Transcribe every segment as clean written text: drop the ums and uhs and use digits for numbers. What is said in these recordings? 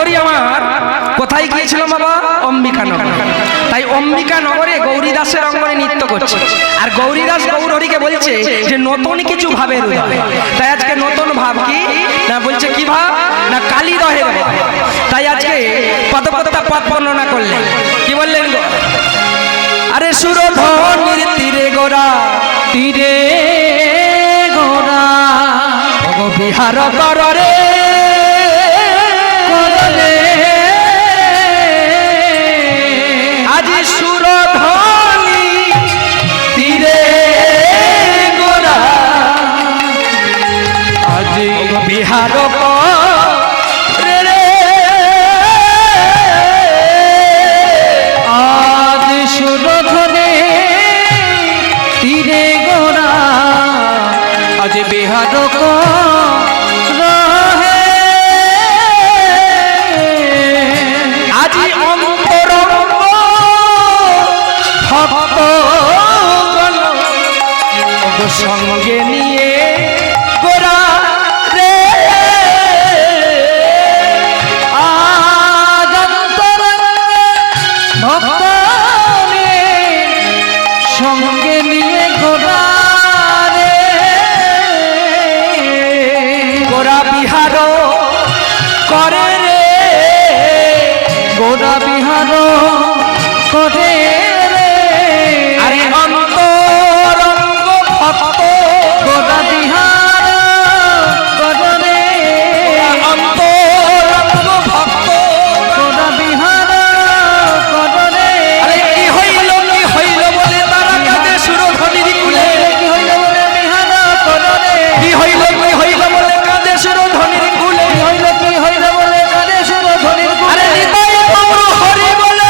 গৌরী আমার কোথায় গিয়েছিল বাবা? অম্বিকা নগর। তাই অম্বিকা নগরে গৌরী দাসের অঙ্গনে নৃত্য করছে। আর গৌরী দাস গৌরহরিকে বলছে যে নতুন কিছু ভাবের উদয়। তাই আজকে নতুন ভাব কি না বলছে, কি ভাব না কালী দহের ভাব। তাই আজকে পদকর্তা পদ বর্ণনা করলেন, কি বললেন গো? আরে সুরধনির তীরে গোরা, তীরে গোরা বিহার কররে করলে আজি সুরধনি তীরে গোরা আজি বিহার আজ সুরধনে তীরে গোরা আজ বিহার রহে আজি অন্তরঙ্গ ভক্ত সঙ্গে নিয়ে গোরা রে আজ অন্তরঙ্গে ভক্ত সঙ্গে নিয়ে গোরা রে গোরা বিহার করে রে গোরা বিহার করে রে আরে অন্তরঙ্গ ভক্ত গোরা বিহার করে রে অন্তরঙ্গ ভক্ত গোরা বিহার করে রে আরে কি হইল বলে তারা কাঁদে সুরধনির কুলে। কি হইল বলে বিহার করে রে কি হইল বলে কাঁদে সুরধনির কুলে। কি হইল বলে কাঁদে সুরধনির কুলে আরে হৃদয় গৌর হরি বলে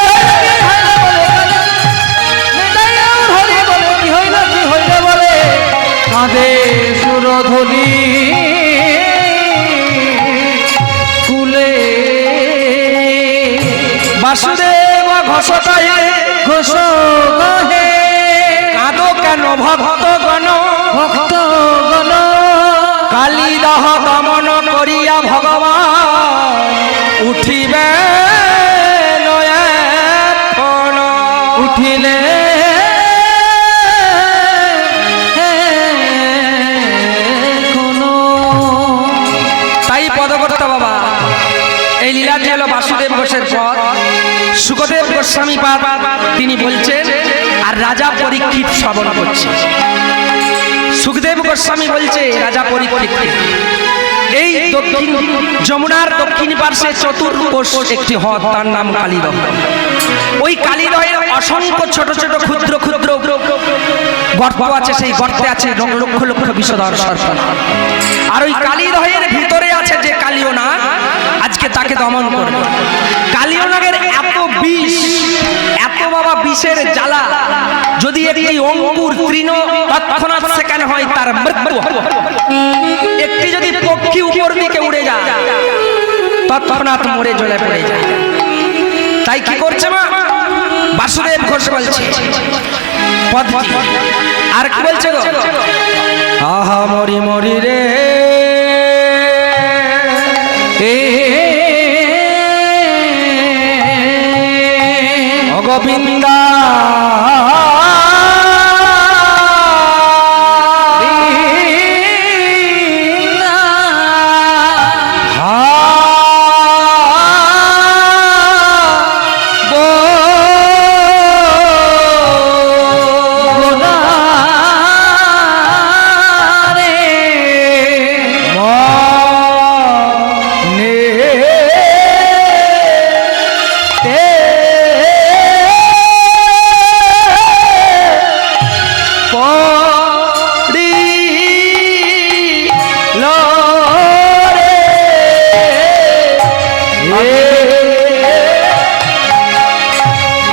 কি হইল বলে কাঁদে সুরধনি কুলে বাসুদেব ঘোষকায়ে ঘোষ কহে কাঁদো কেন ভক্তগণ ভক্ত গণ কালিদাহ দমন করিয়া ভগবান উঠিবে নয়ন। উঠিলে কোনো তাই পদকর্তা বাবা এই লীলাটি হলো বাসুদেব ঘোষের পদ। সুখদেব গোস্বামী পাদ তিনি বলছেন, আর রাজা পরীক্ষিত শ্রবণ করছে। সুখদেব গোস্বামী বলছে রাজা পরীক্ষিত এই দক্ষিণ যমুনার দক্ষিণ পার্শ্বে চতুর্কোশ একটি হ্রদ, তার নাম কালীদহ। ওই কালীদহের অসংখ্য ছোট ছোট ক্ষুদ্র ক্ষুদ্র গর্ত আছে, সেই গর্তে আছে লক্ষ লক্ষ বিষধর সর্প। আর ওই কালীদহের ভিতরে আছে যে কালিয়নাগ, আজকে তাকে দমন করবে। কালিয়নাগের এত বিষ, এত বাবা বিষের জ্বালা, যদি একটি অঙ্কুর তৃণ তৎক্ষণাৎ সেখানে হয় তার মৃত্যু হবে। একটি যদি পক্ষী উপর দিকে উড়ে যায় তৎক্ষণাৎ মরে জ্বলে পড়ে যায়। তাই কি করছে মা বাসুদেব ঘোষ বলছে পদ্ধতি। আর কি বলছে গো? আহা মরি মরি রে গোবিন্দা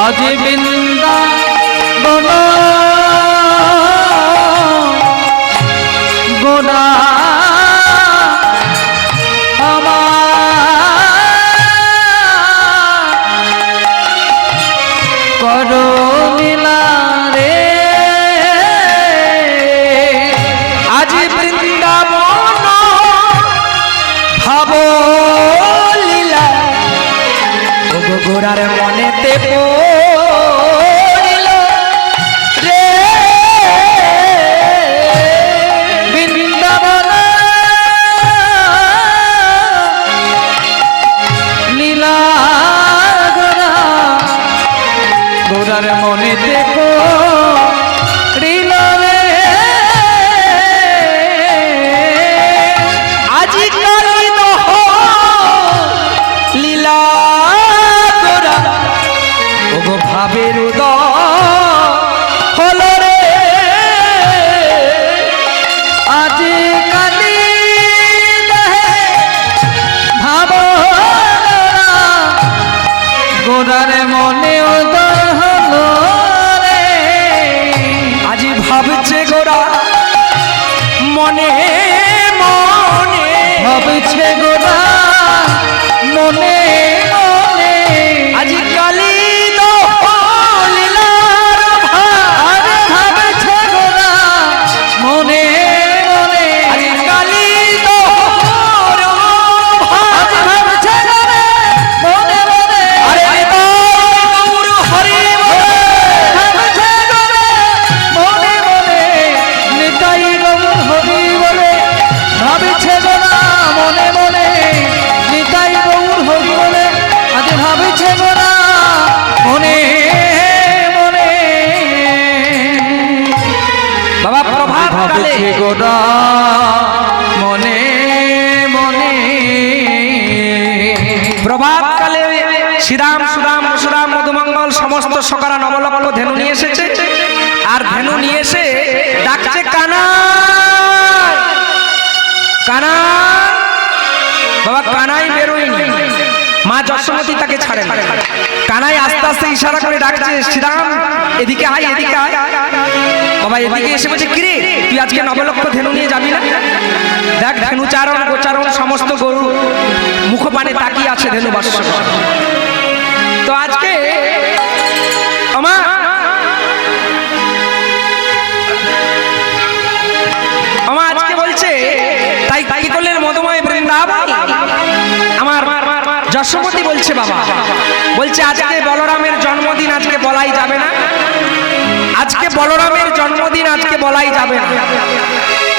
আজি বৃন্দাবন গোনা করো লীলা রে আজি বৃন্দাবন ভাব লীলা গোরার মনেতে করিল রে আজি কালি দহ লীলা গোরা ওগো ভাবের উদয় হলো রে আজ কালি গোরার মনে উদয় হলো রে আজি ভাবছে গোরা মনে মনে ভাবছে গোরা মনে মনে আজি কালি দহ লীলার ভার ভাবছে গোরা মনে মনে আজি কালি দহর ভার ভাবছে গোরা মনে মনে আরে গৌর হরি বল। ভাবছে গোরা মনে মনে নিতাই গৌর হরি বলে ভাবছে গোরা মনে মনে নিতাই গৌর হরি বলে আজ ভাবছে গোরা মনে মনে বাবা প্রভাত কালে ভাবছে গোরা মনে মনে প্রভাত কালে শ্রীরাম সুদাম সুরাম মধুমঙ্গল সমস্ত সকারা নবলক্ষ ধেনু নিয়ে এসেছে আর ধেনু নিয়ে এসে ডাকছে কানা কানা বাবা কানাই বেরোয়নি মা যশোমতী তাকে ছাড়ে না। কানাই আস্তে আস্তে ইশারা করে ডাকছে শ্রীরাম এদিকে আয় এদিকে আয় বাবা এদিকে এসে বলছে কিরে তুই আজকে নবলক্ষ ধেনু নিয়ে যাবি না দেখ ধেনু চারণ গোচারণ সমস্ত গরু মুখপানে তাকিয়ে আছে ধেনু বাস তো আজকে আমার আজকে বলছে তাই কি করলেন মধুময় বৃন্দাবন আমার যশোমতী বলছে বাবা বলছে আজকে বলরামের জন্মদিন আজকে বলাই যাবে না আজকে বলরামের জন্মদিন আজকে বলাই যাবে না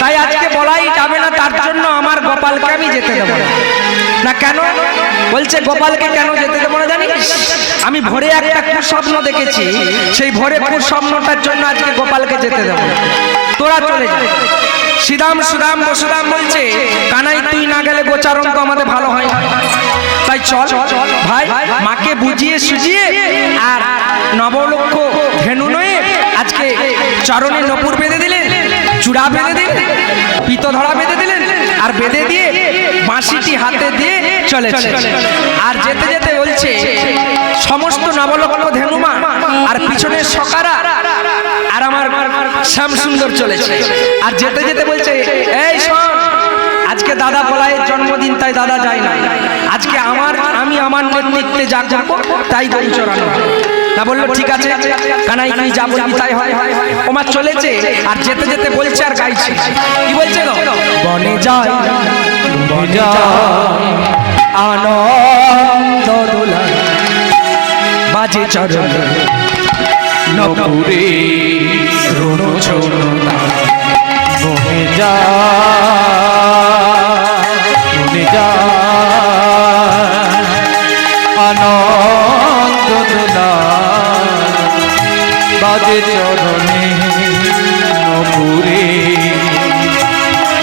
তাই আজকে বলাই যাবে না তার জন্য আমার গোপালকে আমি যেতে দেবো না। না কেন বলছে গোপালকে কেন যেতে দেবো না জানিস আমি ভোরে একটা কুস্বপ্ন দেখেছি সেই ভোরে কুস্বপ্নটার জন্য আজকে গোপালকে যেতে দেবো না। তোরা চলে যা শ্রীরাম সুদাম বসুরাম বলছে কানাই তুই না গেলে গোচারণ তো আমাদের ভালো হয় না তাই চল ভাই মাকে বুঝিয়ে সুজিয়ে আর নবলক্ষ ধেনু নয়ে আজকে চরণে নপুর বেঁধে দিলেন চূড়া বেঁধে দিলেন পিত ধরা বেঁধে দিলেন আর বেঁধে দিয়ে বাঁশিটি হাতে দিয়ে চলেছে আর যেতে যেতে বলছে সমস্ত নবলক্ষ ধেনুমা আর পিছনের সকারা আর আমার শ্যাম সুন্দর চলেছে আর যেতে যেতে বলছে এই শোন আজকে দাদা বলাইয়ের জন্মদিন তাই দাদা যায় না আজকে আমি আমার নেতৃত্বে যা যাবো তাই গরু চড়ানো না বললো ঠিক আছে কানাই তুই যা বলবি তাই হয় ওমা চলেছে আর যেতে যেতে বলছে আর গাইছে কি বলছে গো বনে যায় আনন্দ দোলা বাজে চরণ নপুরে রণ ছোড়া বনে যা আনন্দ দোলা বাজে চরণে নপুরে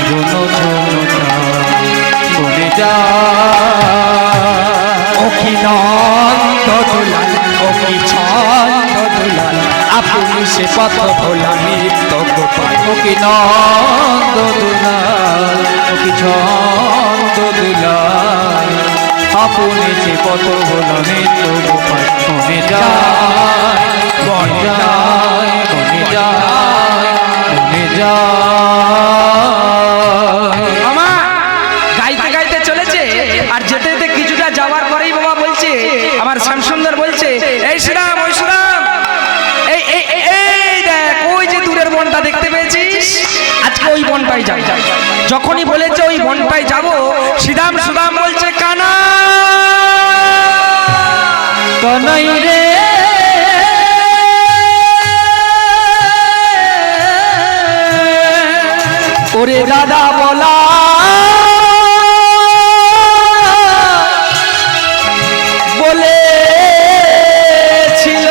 রণ ছোড়া বনে যা অকি নন্দ দোলাল অকি ছন্দ দোলাল আপনি সে পথ ভোলা নিত্য গোপাল ওকি নন্দ দুলাল ওকি ছন্দ দুলাল আপনি যে পথ হল নিত্য গোপাল মনে যায় মনে যায় মনে যায় মনে যায় আমার গাইতে গাইতে চলেছে আর যেতে যেতে কিছুটা যাওয়ার পরেই বাবা বলছে আমার শ্যামসুন্দর বলছে এই শ্রীরাম ওই শ্রীরাম এই এই এই দেখ ওই যে দূরের বনটা দেখতে পেয়েছিস আজকে ওই বনটাই যাই যখনই বলেছে ওই বনটাই যাব শ্রীরাম সুদাম বলছে কানা কানাই রে ওরে দাদা বলা বলেছিল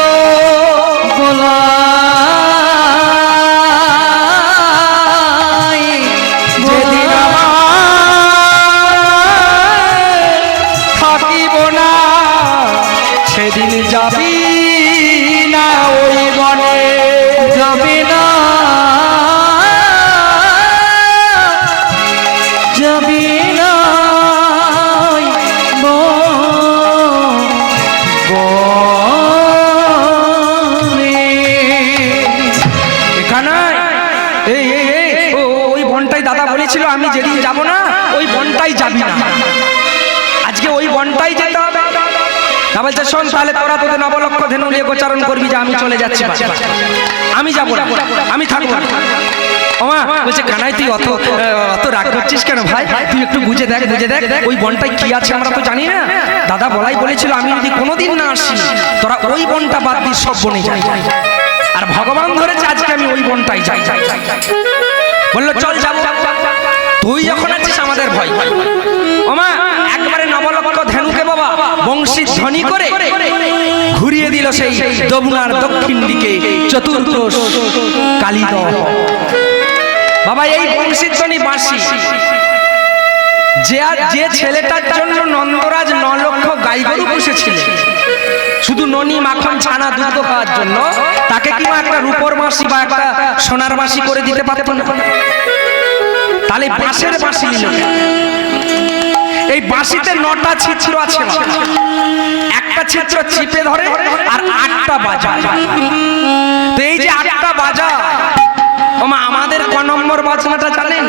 বলেছিল আমি যেদিন যাব না ওই বনটাই যাবি না, আজকে ওই বনটাই যেতে হবে। না বলছে শোন তাহলে তোরা তোদের নবলক্ষ ধেনু নিয়ে গোচারণ করবি যে আমি চলে যাচ্ছি, আমি যাবো না, আমি থাকবো না। ওমা বলছে কানাই তুই অত অত রাগ করছিস কেন ভাই, তুই একটু বুঝে দেখ ওই বনটায় কি আছে আমরা তো জানি না। দাদা বলাই বলেছিল আমি যদি কোনোদিন না আসি তোরা ওই বনটা বাদ দিয়ে সব বনে যাই, আর ভগবান ধরেছে আজকে আমি ওই বনটাই যাই। বললো চল যাবো, তুই যখন আছিস আমাদের ভয়। ওমা একবারে নবলক্ষ ধেনুকে বাবা বংশী ধ্বনি করে ঘুরিয়ে দিল সেই যমুনার দক্ষিণ দিকে চতুর্থ কালীদহ। বাবা এই বংশীধ্বনি বাঁশি যে ছেলেটার জন্য নন্দরাজ 9 লক্ষ গাই গরু পুষেছিল শুধু ননি মাখন ছানা দুধ খাওয়ার জন্য, তাকে কি একটা রূপোর বাঁশি বা একটা সোনার বাঁশি করে দিতে পারত না? তাহলে বাঁশের বাঁশি নিল। এই বাঁশিতে 9টা ছিদ্র আছে, একটা ছিদ্র চিপে ধরে আর 8টা বাজা। তো এই যে 8টা বাজা, আমাদের ক নম্বর বাজনাটা জানেন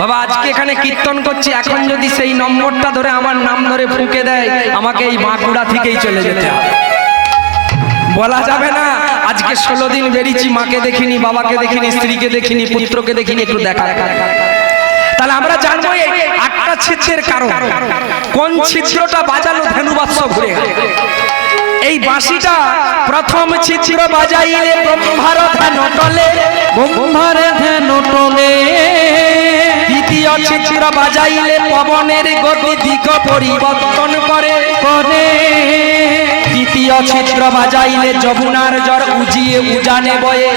বাবা? আজকে এখানে কীর্তন করছি, এখন যদি সেই নম্বরটা ধরে আমার নাম ধরে ফুঁকে দেয় আমাকে এই বাঁকুড়া থেকেই চলে যেতে হবে, বলা যাবে না আজকে 16 দিন বেরিয়েছি, মাকে দেখিনি, বাবাকে দেখিনি, স্ত্রীকে দেখিনি, পুত্রকে দেখিনি, একটু দেখা। তাহলে আমরা জানবো এই 8টা ছিদ্রের কারণ, কোন ছিদ্রটা বাজালো ধেনুবৎস ঘুরে। এই বাঁশিটা প্রথম ছিদ্র বাজাইলে ব্রহ্মার ধ্যান টলে, দ্বিতীয় ছিদ্র বাজাইলে পবনের গতি দিক পরিবর্তন করে, তৃতীয় ছিদ্র বাজাইলে যমুনার জল উজিয়ে উজানে বয়ে,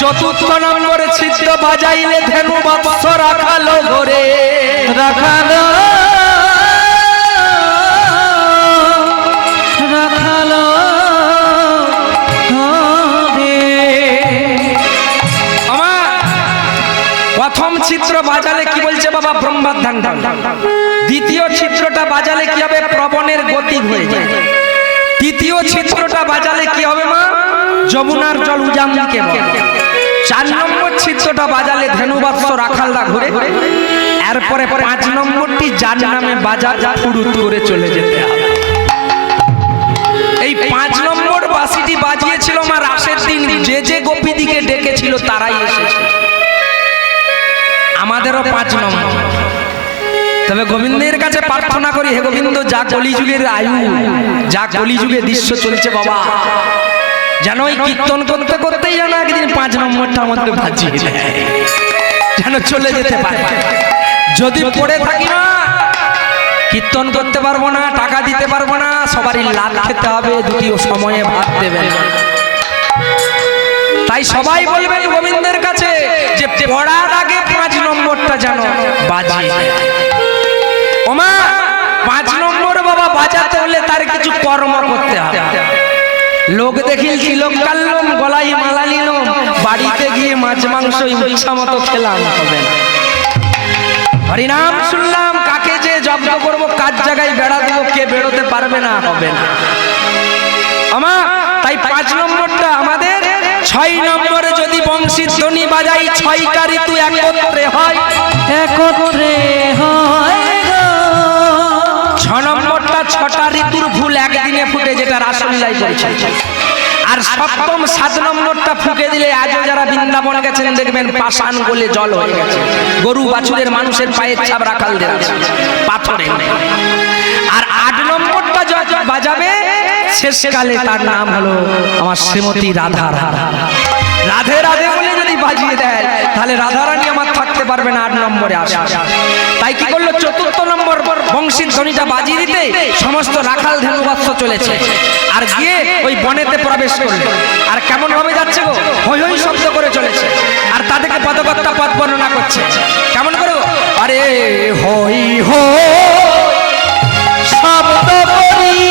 চতুর্থ নম্বর ছিদ্র বাজাইলে ধেনুবৎস রাখালো ঘরে, রাখালো প্রথম ছিদ্র বাজালে কি বলছে বাবা? ব্রহ্মার ধ্যান। দ্বিতীয় ছিদ্রটা বাজালে কি হবে? প্রবণের গতি হয়ে যায়। তৃতীয় ছিদ্রটা বাজালে কি হবে মা? যমুনার জল উজান দিকে বয়। 4 নম্বর ছিদ্রটা বাজালে ধেনুবৎস রাখালরা ঘুরে। এরপরে 5 নম্বরটি যার নামে বাজার ফুরুত করে চলে যেতে হবে। এই 5 নম্বর বাঁশিটি বাজিয়েছিল মা রাসের দিন, যে গোপী দিকে ডেকেছিল তারাই এসেছে। আমাদেরও 5 নম্বর। তবে গোবিন্দের কাছে প্রার্থনা করি, হে গোবিন্দ যা কলিযুগের আয়ু, যা কলিযুগে দৃশ্য চলছে বাবা, যেন ওই কীর্তন করতে করতেই যেন একদিন 5 নম্বরটা আমাদের বাজিয়ে দেয়, যেন চলে যেতে পারে। যদি পড়ে থাকি না কীর্তন করতে পারবো না, টাকা দিতে পারবো না, সবারই লাভ খেতে হবে, দ্বিতীয় সময়ে ভাত দেবেন। তাই সবাই বলবেন গোবিন্দের কাছে যে পড়ার আগে 5 নম্বরটা যেন বাজিয়ে দেয়। ওমা 5 নম্বর বাবা বাজাতে হলে তার কিছু কর্ম করতে হবে। লোক দেখিল তিলক কাল্লম, গলায় মালা নিলাম, বাড়িতে গিয়ে মাছ মাংস ইচ্ছা মতো খেলাম হবে না। হরিনাম শুনলাম, কাকে যে জব্দ করবো, কার জায়গায় বেড়া দেবো, কে বেরোতে পারবে না হবে না আমা। তাই 5 নম্বরটা আমাদের। 6 নম্বরে যদি বংশীর ধ্বনি বাজাই 6টা ঋতু একত্রে হয়, 6 নম্বরটা 6টা ঋতুর ফুল একদিনে ফুটে, যেটা রাসলীলায় করেছে। আর সপ্তম 7 নম্বরটা ফুঁকে দিলে আজও যারা বৃন্দাবন গেছেন দেখবেন পাষাণ গলে জল হয়ে গেছে, গরু বাছুরের মানুষের পায়ের ছাপ রাখালদের আছে পাথরে। আর 8 নম্বরটা বাজাবে শেষকালে, তার নাম হলো আমার শ্রীমতী রাধা। রাধে রাধে বলে যদি বাজিয়ে দেয় তাহলে রাধারানী আমার থাকতে পারবে না, 8 নম্বরে আসে। তাই কি করলো? 4র্থ নম্বর বংশীর ধ্বনিটা বাজিয়ে দিতে সমস্ত রাখাল ধেনুবৎস চলেছে, আর গিয়ে ওই বনেতে প্রবেশ করলো। আর কেমন ভাবে যাচ্ছে গো? হই হই শব্দ করে চলেছে, আর তাদেরকে পদকর্তা পদ বর্ণনা করছে। কেমন করে গো? আরে হই হই শব্দ করি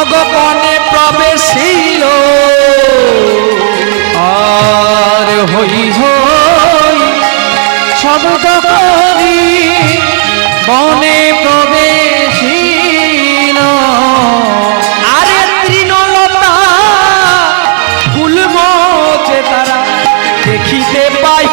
অগপনে প্রবেশিল, আর হই হই শব্দ করি বনে প্রবেশিল, আরে তৃণলতা গুল্ম যে তারা দেখিতে পাই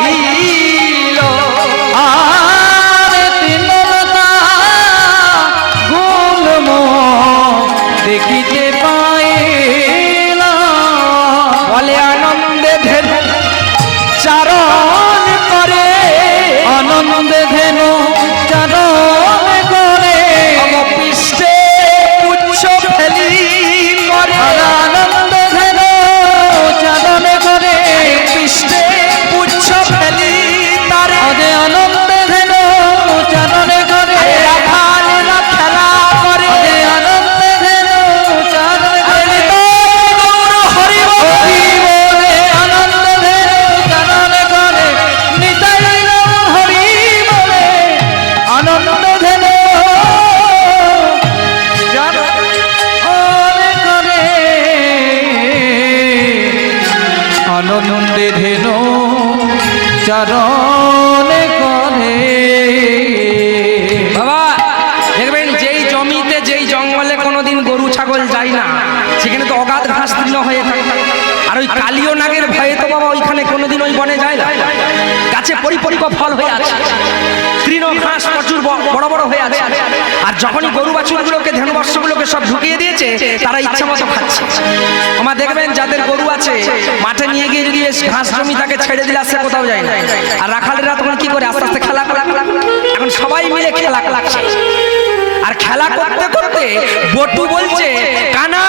কোনোদিন ওই বনে যায় না। গাছে পরিপক্ক ফল হয়ে আছে, তৃণ ঘাস প্রচুর বড় বড় হয়ে আছে। আর যখনই গরু বাছুরগুলোকে ধেনুবর্ষগুলোকে সব ঢুকিয়ে দিয়েছে, তারা ইচ্ছা মতো খাচ্ছে। আমার দেখবেন যাদের গরু আছে, মাঠে নিয়ে গিয়ে যদি বেশ ঘাস জমি তাকে ছেড়ে দিলে সে কোথাও যায় না। আর রাখালেরা তখন কি করে, আস্তে আস্তে খেলা খেলা খেলা, এখন সবাই মিলে খেলা লাগছে। আর খেলা করতে করতে বটু বলছে, কানা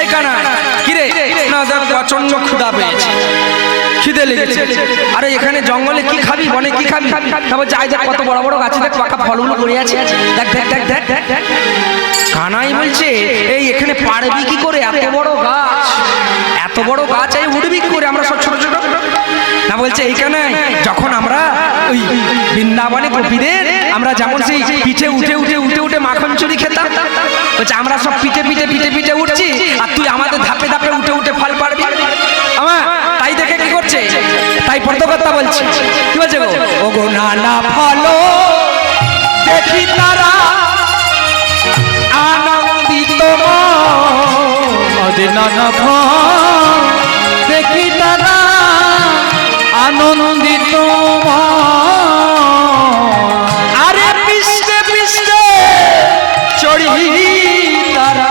এই কানা কিরে, না দেখ প্রচন্ড ক্ষুধা পেয়েছে, খিদে লেগেছে। আরে এখানে জঙ্গলে কি খাবি, বনে কি খাবি? তারপর যাই দেখ কত বড় বড় গাছে দেখ পাকা ফলগুলো পড়ে আছে, দেখ দেখ দেখ দেখ দেখ দেখ। কানাই বলছে, এই এখানে পারবি কি করে, এত বড় গাছ, এত বড় গাছ এই উঠবি কি করে, আমরা সব ছোট ছোট। না বলছে এইখানে যখন আমরা ওই বৃন্দাবনে গোপীদের আমরা যেমন সেই পিঠে উঠে উঠে উঠে উঠে মাখন চুরি খেতাম, বলছে আমরা সব পিঠে পিঠে পিঠে পিঠে উঠছি, আর তুই আমাদের ধাপে ধাপে উঠে উঠে ফল পারবি। আমার তাই দেখে কি করছে, তাই পদ্মকর্তা বলছে, কি বলছে গো, ও গো নানা ভালো দেখি তারা আনন্দিত নানা দেখি তারা আনন্দিত। আরে পিষ্টে পিষ্টে চড়ি তারা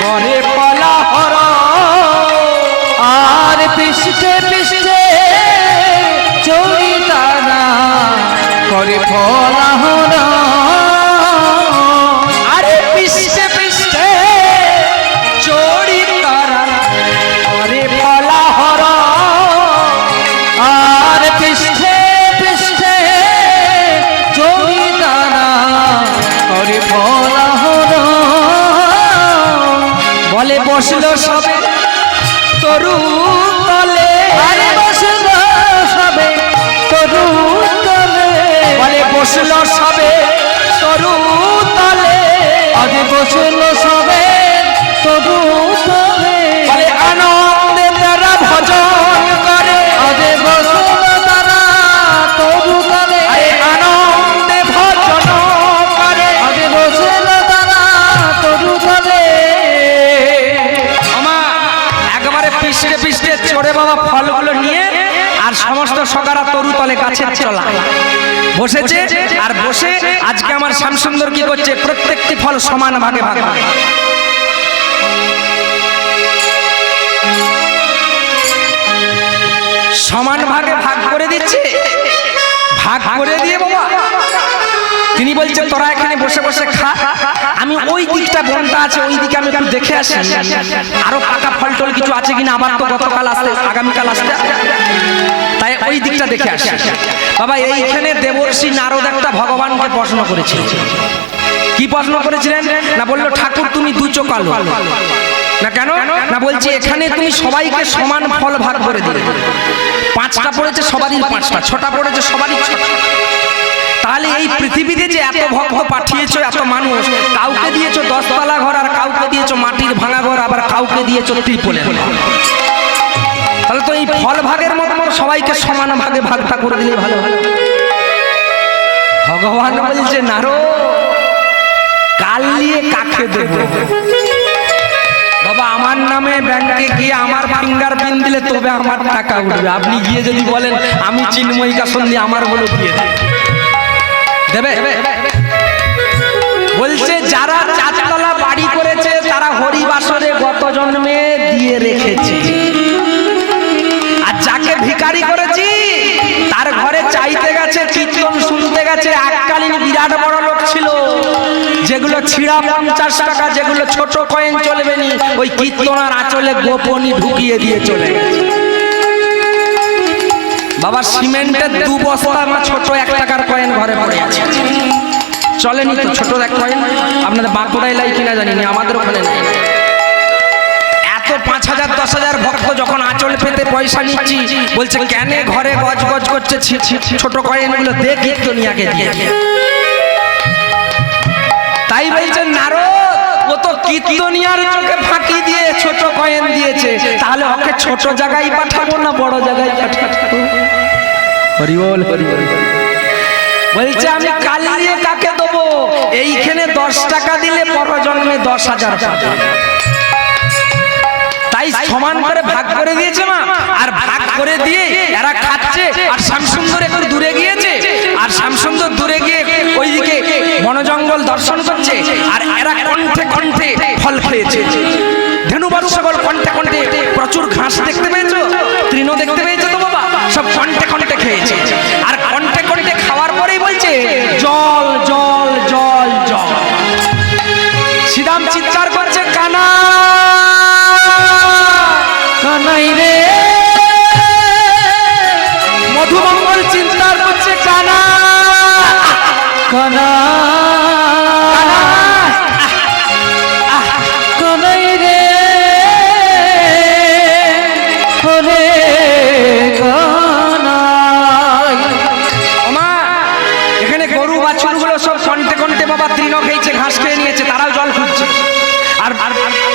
করে পলা হর, আর পিষ্টে পিষ্টে চড়ি তারা করে ফলাহর। আরে পিষ্টে পিষ্টে চড়ি তারা করে পলা হর, আর পিষ্টে পিষ্টে চড়ি তারা করে ফলাহর। বলে বসলো সবে তরু তলে, আরে বসলো সবে তরু তলে, বলে বসলো সবে তরু তলে, আজ বসলো সবে তরু তলে, বলে আনন্দে তারা ভজন করে, আজ বসলো তারা তরু তলে, আরে আনন্দে ভজন করে। আজ বসলো তারা তরু তলে। আমা একবারে পিষ্টে পিষ্টে চড়ে বাবা ফলগুলো নিয়ে আর সমস্ত সকারা তরু তলে গাছের চলা বসেছে। আর বসে আজকে আমার শ্যামসুন্দর কি করছে, প্রত্যেকটি ফল সমান ভাগে ভাগ করে। সমান ভাগে ভাগ করে দিচ্ছে, ভাগ করে দিয়ে বাবা তিনি বলছেন তোরা এখানে বসে বসে খা, আমি ওই দিকটা বনটা আছে ওই দিকে আমি একটু দেখে আসি, আরো পাকা ফল টল কিছু আছে কিনা, আবার তো গতকাল আসতে আগামীকাল আসতে, তাই ওই দিকটা দেখে আসি। বাবা এইখানে দেবর্ষি নারদ একটা ভগবানকে প্রশ্ন করেছিল। কি প্রশ্ন করেছিলেন না, বললো ঠাকুর তুমি দু চোখ আলো না কেন, না বলছি এখানে তুমি সবাইকে সমান ফল ভাগ করে দিলে, পাঁচটা পড়েছে সবারই পাঁচটা, ছটা পড়েছে সবারই ছটা। তাহলে এই পৃথিবীতে যে এত ভক্ত পাঠিয়েছো, এত মানুষ, কাউকে দিয়েছো 10 তলা ঘর, আর কাউকে দিয়েছো মাটির ভাঙা ঘর, আবার কাউকে দিয়েছো ত্রিপলের। তাহলে তো এই ফল ভাগের মতো সবাইকে সমান ভাগে ভাগটা করে দিলে ভালো ভালো। ভগবান বলছে নারদ কাল নিয়ে কাকে দেব, বাবা আমার নামে ব্যাংকে গিয়ে আমার ফিঙ্গার প্রিন্ট দিলে তবে আমার টাকা উঠবে। আপনি গিয়ে যদি বলেন আমি চিন্ময়িকা সন্ধি আমার বলে দিয়ে দেবে, বলছে যারা 4 তলা বাড়ি করেছে তারা হরিবাসরে গত জন্মে দিয়ে রেখেছে, আর যাকে ভিখারি করেছি তার ঘরে চাইতে গেছে, কীর্তন শুনতে গেছে, এককালীন বিরাট বড় লোক ছিল, যেগুলো ছিঁড়া 50 টাকা, যেগুলো ছোট কয়েন চলবে নি, ওই কীর্তনার আঁচলে গোপনী ঢুকিয়ে দিয়ে চলে গেছে। বাবা সিমেন্টের 2 বস্তা আমার ছোট 1 টাকার কয়েন ঘরে পড়ে আছে, চলেনি তো ছোট এক কয়েন। আপনাদের বাঁকুড়ায় লাই কিনা জানি না, আমাদের ওখানে নেই। এত 5,000 10,000 ভক্ত যখন আঁচল পেতে পয়সা নিচ্ছি, বলছে কেন ঘরে গজ গজ করছে, ছোট কয়েনগুলো দে কীর্তনিয়াকে দিয়ে। তাই বলছে নারদ ও তো কীর্তনিয়ার চোখে ফাঁকি দিয়ে ছোট কয়েন দিয়েছে, তাহলে ওকে ছোট জায়গায় পাঠাবো না বড় জায়গায় পাঠাবো? হরি বল হরি বল। বলছে আমি কাল নিয়ে কাকে দেবো, এইখানে 10 টাকা দিলে পরজন্মে 10,000 পাবে। তাই তাই সমান করে ভাগ করে দিয়েছে মা। আর ভাগ করে দিয়ে এরা খাচ্ছে, আর শ্যামসুন্দর একটু দূরে গিয়েছে, আর শ্যামসুন্দর দূরে গিয়ে ওইদিকে বনজঙ্গল দর্শন করছে, আর এরা কণ্ঠে কণ্ঠে ফল খেয়েছে। ধেনুবৎসগণ কণ্ঠে কণ্ঠে প্রচুর ঘাস দেখতে পেয়েছো, তৃণ দেখতে পেয়েছো তো বাবা, সব কণ্ঠে কণ্ঠে খেয়েছে। আর কণ্ঠে কণ্ঠে খাওয়ার পরেই বলছে জল জল জল জল। শ্রীরাম চিৎকার করছে কানা কানাই রে, মধুমঙ্গল চিৎকার করছে কানা কানা কানাই রে, ওরে কানাই। ওমা এখানে গরু বাছুরগুলো সব কণ্ঠে কণ্ঠে বাবা তৃণ খেয়েছে, ঘাস খেয়ে নিয়েছে, তারাও জল খুঁজছে, আর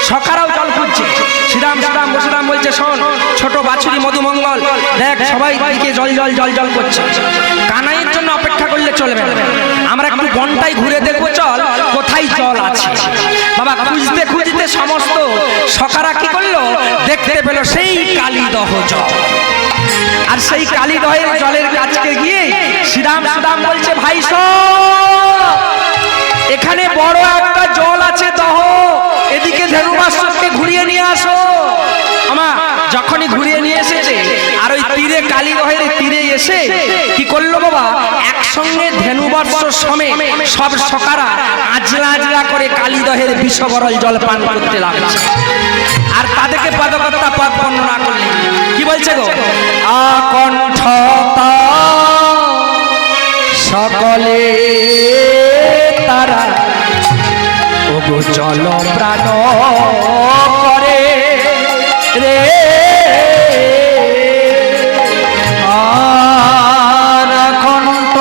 সকারাও জল খুঁজছে। শ্রীরাম শ্রীরাম বসুরাম বলছে শোন ছোট বাছুরি মধুমঙ্গল, দেখ সবাই দিকে জল জল জল জল করছে, কানাইয়ের জন্য অপেক্ষা করলে চলবে না, আমরা একটু বনটাই ঘুরে দেখবো, চল কোথায় জল আছে। বাবা খুঁজতে খুঁজতে সমস্ত সকারা কি করলো, দেখতে পেল সেই কালীদহ জল। আর সেই কালীদহের জলের কাছকে গিয়ে শ্রীরাম শ্রীরাম বলছে ভাই শোন, এখানে বড় একটা জল আছে দহ, এদিকে ধেনুবাসকে ঘুরিয়ে নিয়ে আসো। আমা যখনই ঘুরিয়ে নিয়ে এসেছে, আর ওই তীরে কালীদহের তীরে এসে কি করলো বাবা, একসঙ্গে ধেনুবর্ষ সমেত সব সকারা আজলা আজলা করে কালীদহের বিষবরল জল পান করতে লাগছে। আর তাদেরকে পদকর্তা পদ বর্ণনা করলেন, কি বলছে গো, আকণ্ঠতা সকলে তারা ওগো জল প্রাণ করে রে, আর কণ্ঠ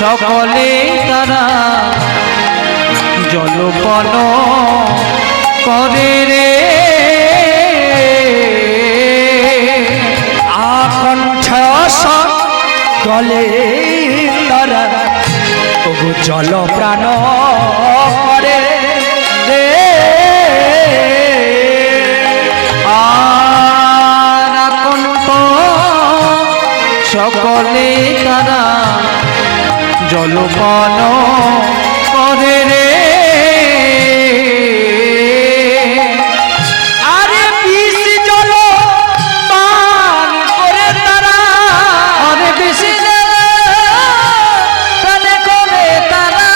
সকলে তারা জলপান করে রে, আকণ্ঠ সকলে তারা ওগো জল প্রাণ করে রে, আর কণ্ঠ সকলে তারা জলপান করে রে, আরে বিষ জল পান করে তারা, আরে বেশি প্রাণে করে তারা,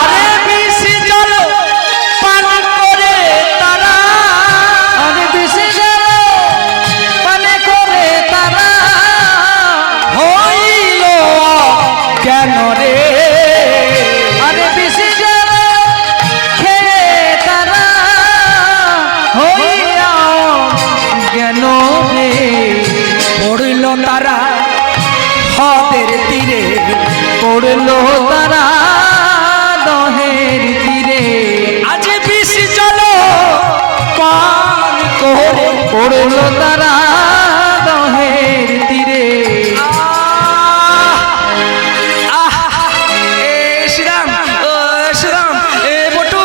আরে বিষ জল পান করে তারা, আরে বেশি প্রাণে করে তারা, হইল কেন রে, আরে বেশি খেয়ে তারা হইয়া জ্ঞান রে, পড়ল তারা হদের তীরে, পড়লো তারা দহের তীরে, আজ বিষ জল পান করে পড়লো তারা দহের তীরে, শ্রীরাম শ্রীরাম বটু,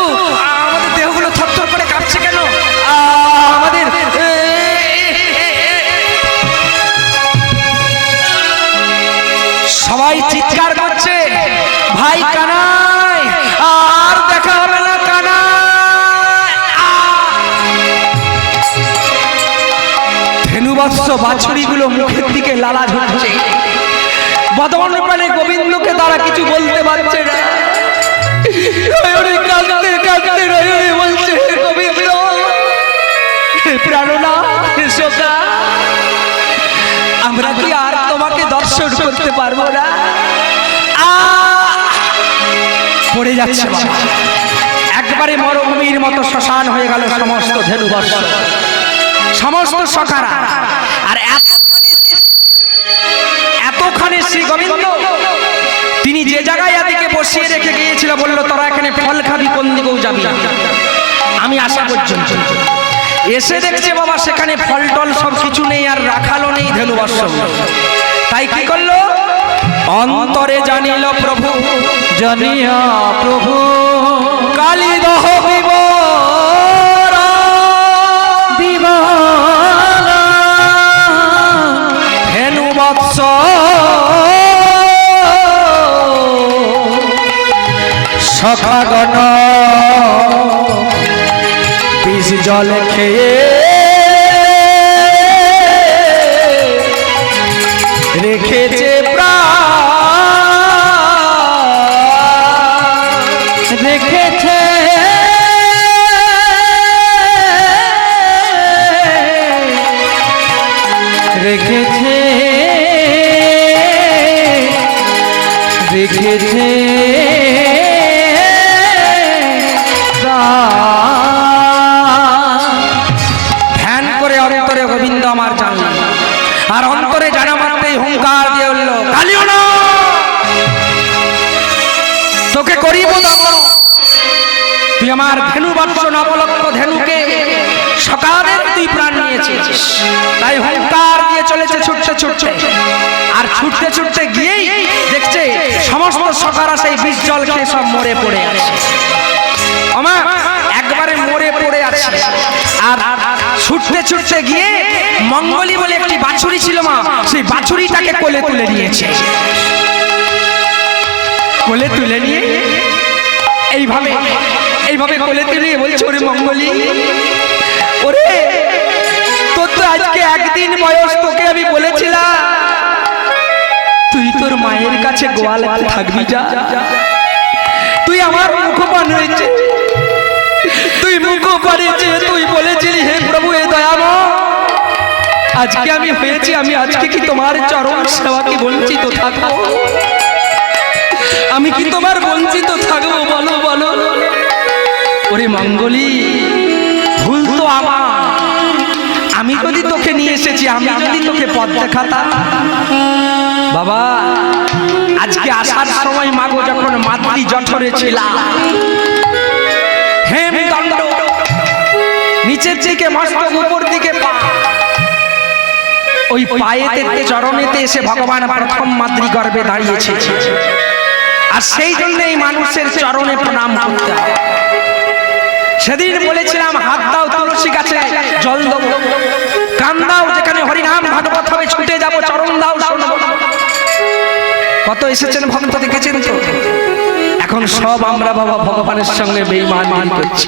আমাদের দেহগুলো থরথর করে কাঁপছে কেন, আমাদের সবাই চিৎকার করছে ভাই কানাই, আর দেখা হবে না কানাই। ধেনুবৎস বাছুরিগুলো মুখের দিকে লালা ঝুলছে, বদন প্রাণে গোবিন্দকে তারা কিছু বলতে পারছে না, রয়রে কাঁদতে কাঁদতে রয়রে বলছে গোবিন্দ প্রাণনাথ সখা, আমরা কি আর তোমাকে দর্শন করতে পারবো না, পড়ে যাচ্ছে বাবা, একবারে মরুভূমির মতো শ্মশান হয়ে গেল সমস্ত ধেনুবর্ষ, সমস্ত সখারা। আর এতখানি শ্রী গোবিন্দ তিনি যে জায়গায় এদিকে বসিয়ে রেখে গিয়েছিল, বললো তোরা এখানে ফল খাবি, কোন দিকেও যাবি না, আমি আসা পর্যন্ত। এসে দেখছে বাবা সেখানে ফল টল সব কিছু নেই, আর রাখালো নেই ধেনুবর্ষ, তাই কি করলো, অন্তরে জানিল প্রভু, জানিয়া প্রভু কালীদহ বিব বৎস সখাগণ বিষ জল খেয়ে রেখেছে প্রাণ রেখেছে রেখেছে রেখেছে ধ্যান করে অন্তরে গোবিন্দ আমার জানলাম আর অন্তরে জানা মাত্রই হুঙ্কার দিয়ে উঠল কালিও না তোকে করিব দমন তুই আমার ধেনু বৎস নবলক্ষ ধেনুকে সকালের তুই প্রাণ নিয়েছিস তাই হুঙ্কার দিয়ে চলেছে ছুটতে ছুটতে আর ছুটতে ছুটতে গিয়েই দেখছে সমস্ত সকারা সেই বিষ জল খেয়ে সব মরে পড়ে আছে আমা একবারে মরে পড়ে আছে আর ছুটতে ছুটতে গিয়ে মঙ্গলি বলে একটি বাছুরি ছিল মা সেই বাছুরিটাকে কোলে তুলে নিয়েছে কোলে তুলে নিয়ে এইভাবে এইভাবে কোলে তুলে বলছে ওরে মঙ্গলি ওরে তোর তো আজকে একদিন বয়স তোকে আমি বলেছিলাম তুই তোর মায়ের কাছে গোয়াল থাকবি যা তুই আমার মুখপান হয়েছে তুই মুখপান হয়েছে তুই বলেছিলি হে প্রভু হে দয়াময় আজকে আমি হয়েছি আমি আজকে কি তোমার চরণ সেবা কি বঞ্চিত থাকবো আমি কি তোমার বঞ্চিত থাকবো বলো বলো ওরে মঙ্গলি ভুল তো আমার আমি যদি তোকে নিয়ে এসেছি আমি যদি তোকে পথ দেখাতাম বাবা আজকে আসার সময় মাগো যখন মাতৃ জঠরে ছিলাম হেমদণ্ড নিচের দিকে মস্তক উপর দিকে পা ওই পায়েতে চরণেতে এসে ভগবান প্রথম মাতৃ গর্ভে দাঁড়িয়েছে আর সেই জন্য এই মানুষের চরণে প্রণাম করতে হয় সেদিন বলেছিলাম হাত দাও তুলসী গাছে জল দেবো কান দাও যেখানে হরিনাম ভাগবত হবে ছুটে যাবো চরণ দাও শুনবো কত এসেছেন ভক্ত দেখেছেন তো এখন সব আমরা বাবা ভগবানের সঙ্গে বেঈমানি করছি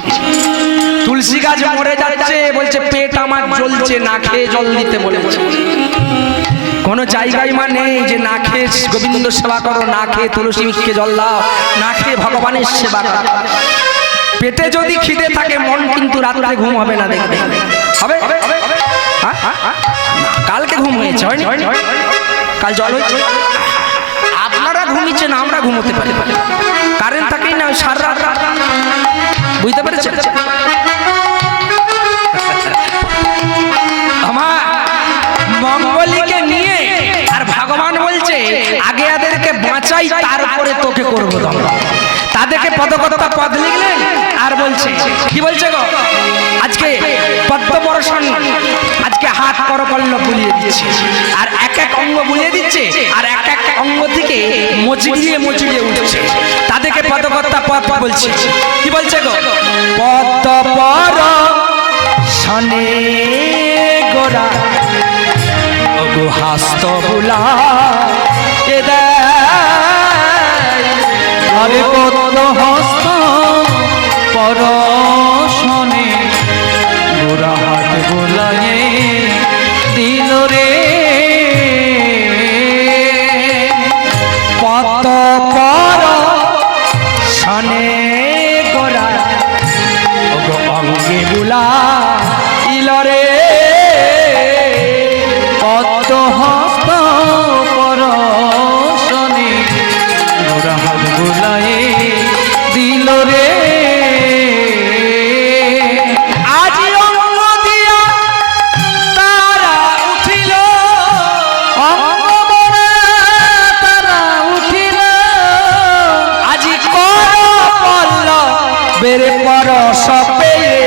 তুলসী গাছ মরে যাচ্ছে বলছে পেট আমার জ্বলছে না খেয়ে জল দিতে বলেছে কোনো জায়গায় মা নেই যে না খেয়ে গোবিন্দ সেবা করো না খেয়ে তুলসী মিষ্টিকে জল দাও না খেয়ে ভগবানের সেবা করো পেটে যদি খিদে থাকে মন কিন্তু রাত্রে ঘুম হবে না দেখবে হবে কালকে ঘুম হয়েছে কাল জল হয়েছে আপনারা ঘুমিয়েছেন আমরা ঘুমোতে পারি কারেন্ট থাকেই না সারা রাত বুঝতে পেরেছেন আমার মঙ্গলিকে নিয়ে আর ভগবান বলছে আগে এদেরকে বাঁচাই তারপরে তোকে করবো তাদেরকে পদকর্তা পদ লিখলেন আর বলছে কি বলছে গো আজকে পদ্মবর্ষণ আজকে হাত করপল্ল বুলিয়ে দিচ্ছে আর এক এক অঙ্গ বুলিয়ে দিচ্ছে আর এক এক অঙ্গ থেকে মচড়িয়ে মচড়িয়ে উঠছে তাদেরকে পদকর্তা পদ বলছে কি বলছে গো পদ্মবর শনে গোরা ওগো হাস্ত বুলা এ আরে পদ্ম হস্ত পরশনে গোরা হাত গোলায়ে দিল রে পদ্ম পর শনে গোরা ওগো অঙ্গে বুলা ইলরে পদ্ম হস্ত পরশনে গোরা হাত গোলায়ে দিল রে আজি অঙ্গ দিয়া তারা উঠিল অঙ্গমরা তারা উঠিল আজি কর পল্ল বেরে পরশ পেয়ে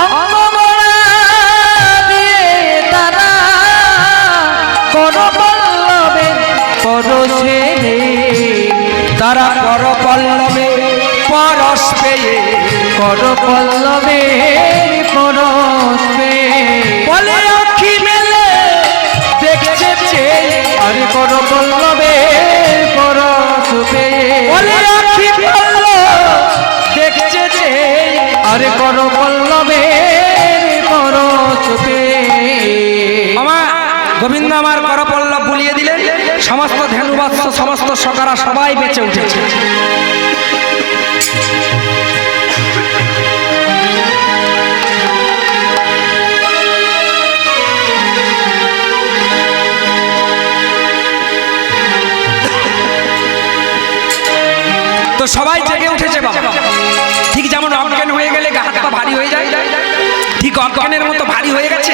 অঙ্গমরা দিয়ে তারা কোন পল্লবে পরশে রে তারা পর পল্লবে পরশ পেয়ে কর পল্লবে পরশ পেয়ে বলে অক্ষি মেলে আরে কর পল্লবের পরশ পেয়ে। আমা গোবিন্দ আমার করপল্লব বুলিয়ে দিলেন, সমস্ত ধেনুবৎস সমস্ত সকারা সবাই বেঁচে উঠেছে। তো সবাই জেগে উঠেছে বাবা। ঠিক যেমন অজ্ঞান হয়ে গেলে গা হাত পা ভারী হয়ে যায়, ঠিক অজ্ঞানের মতো ভারী হয়ে গেছে,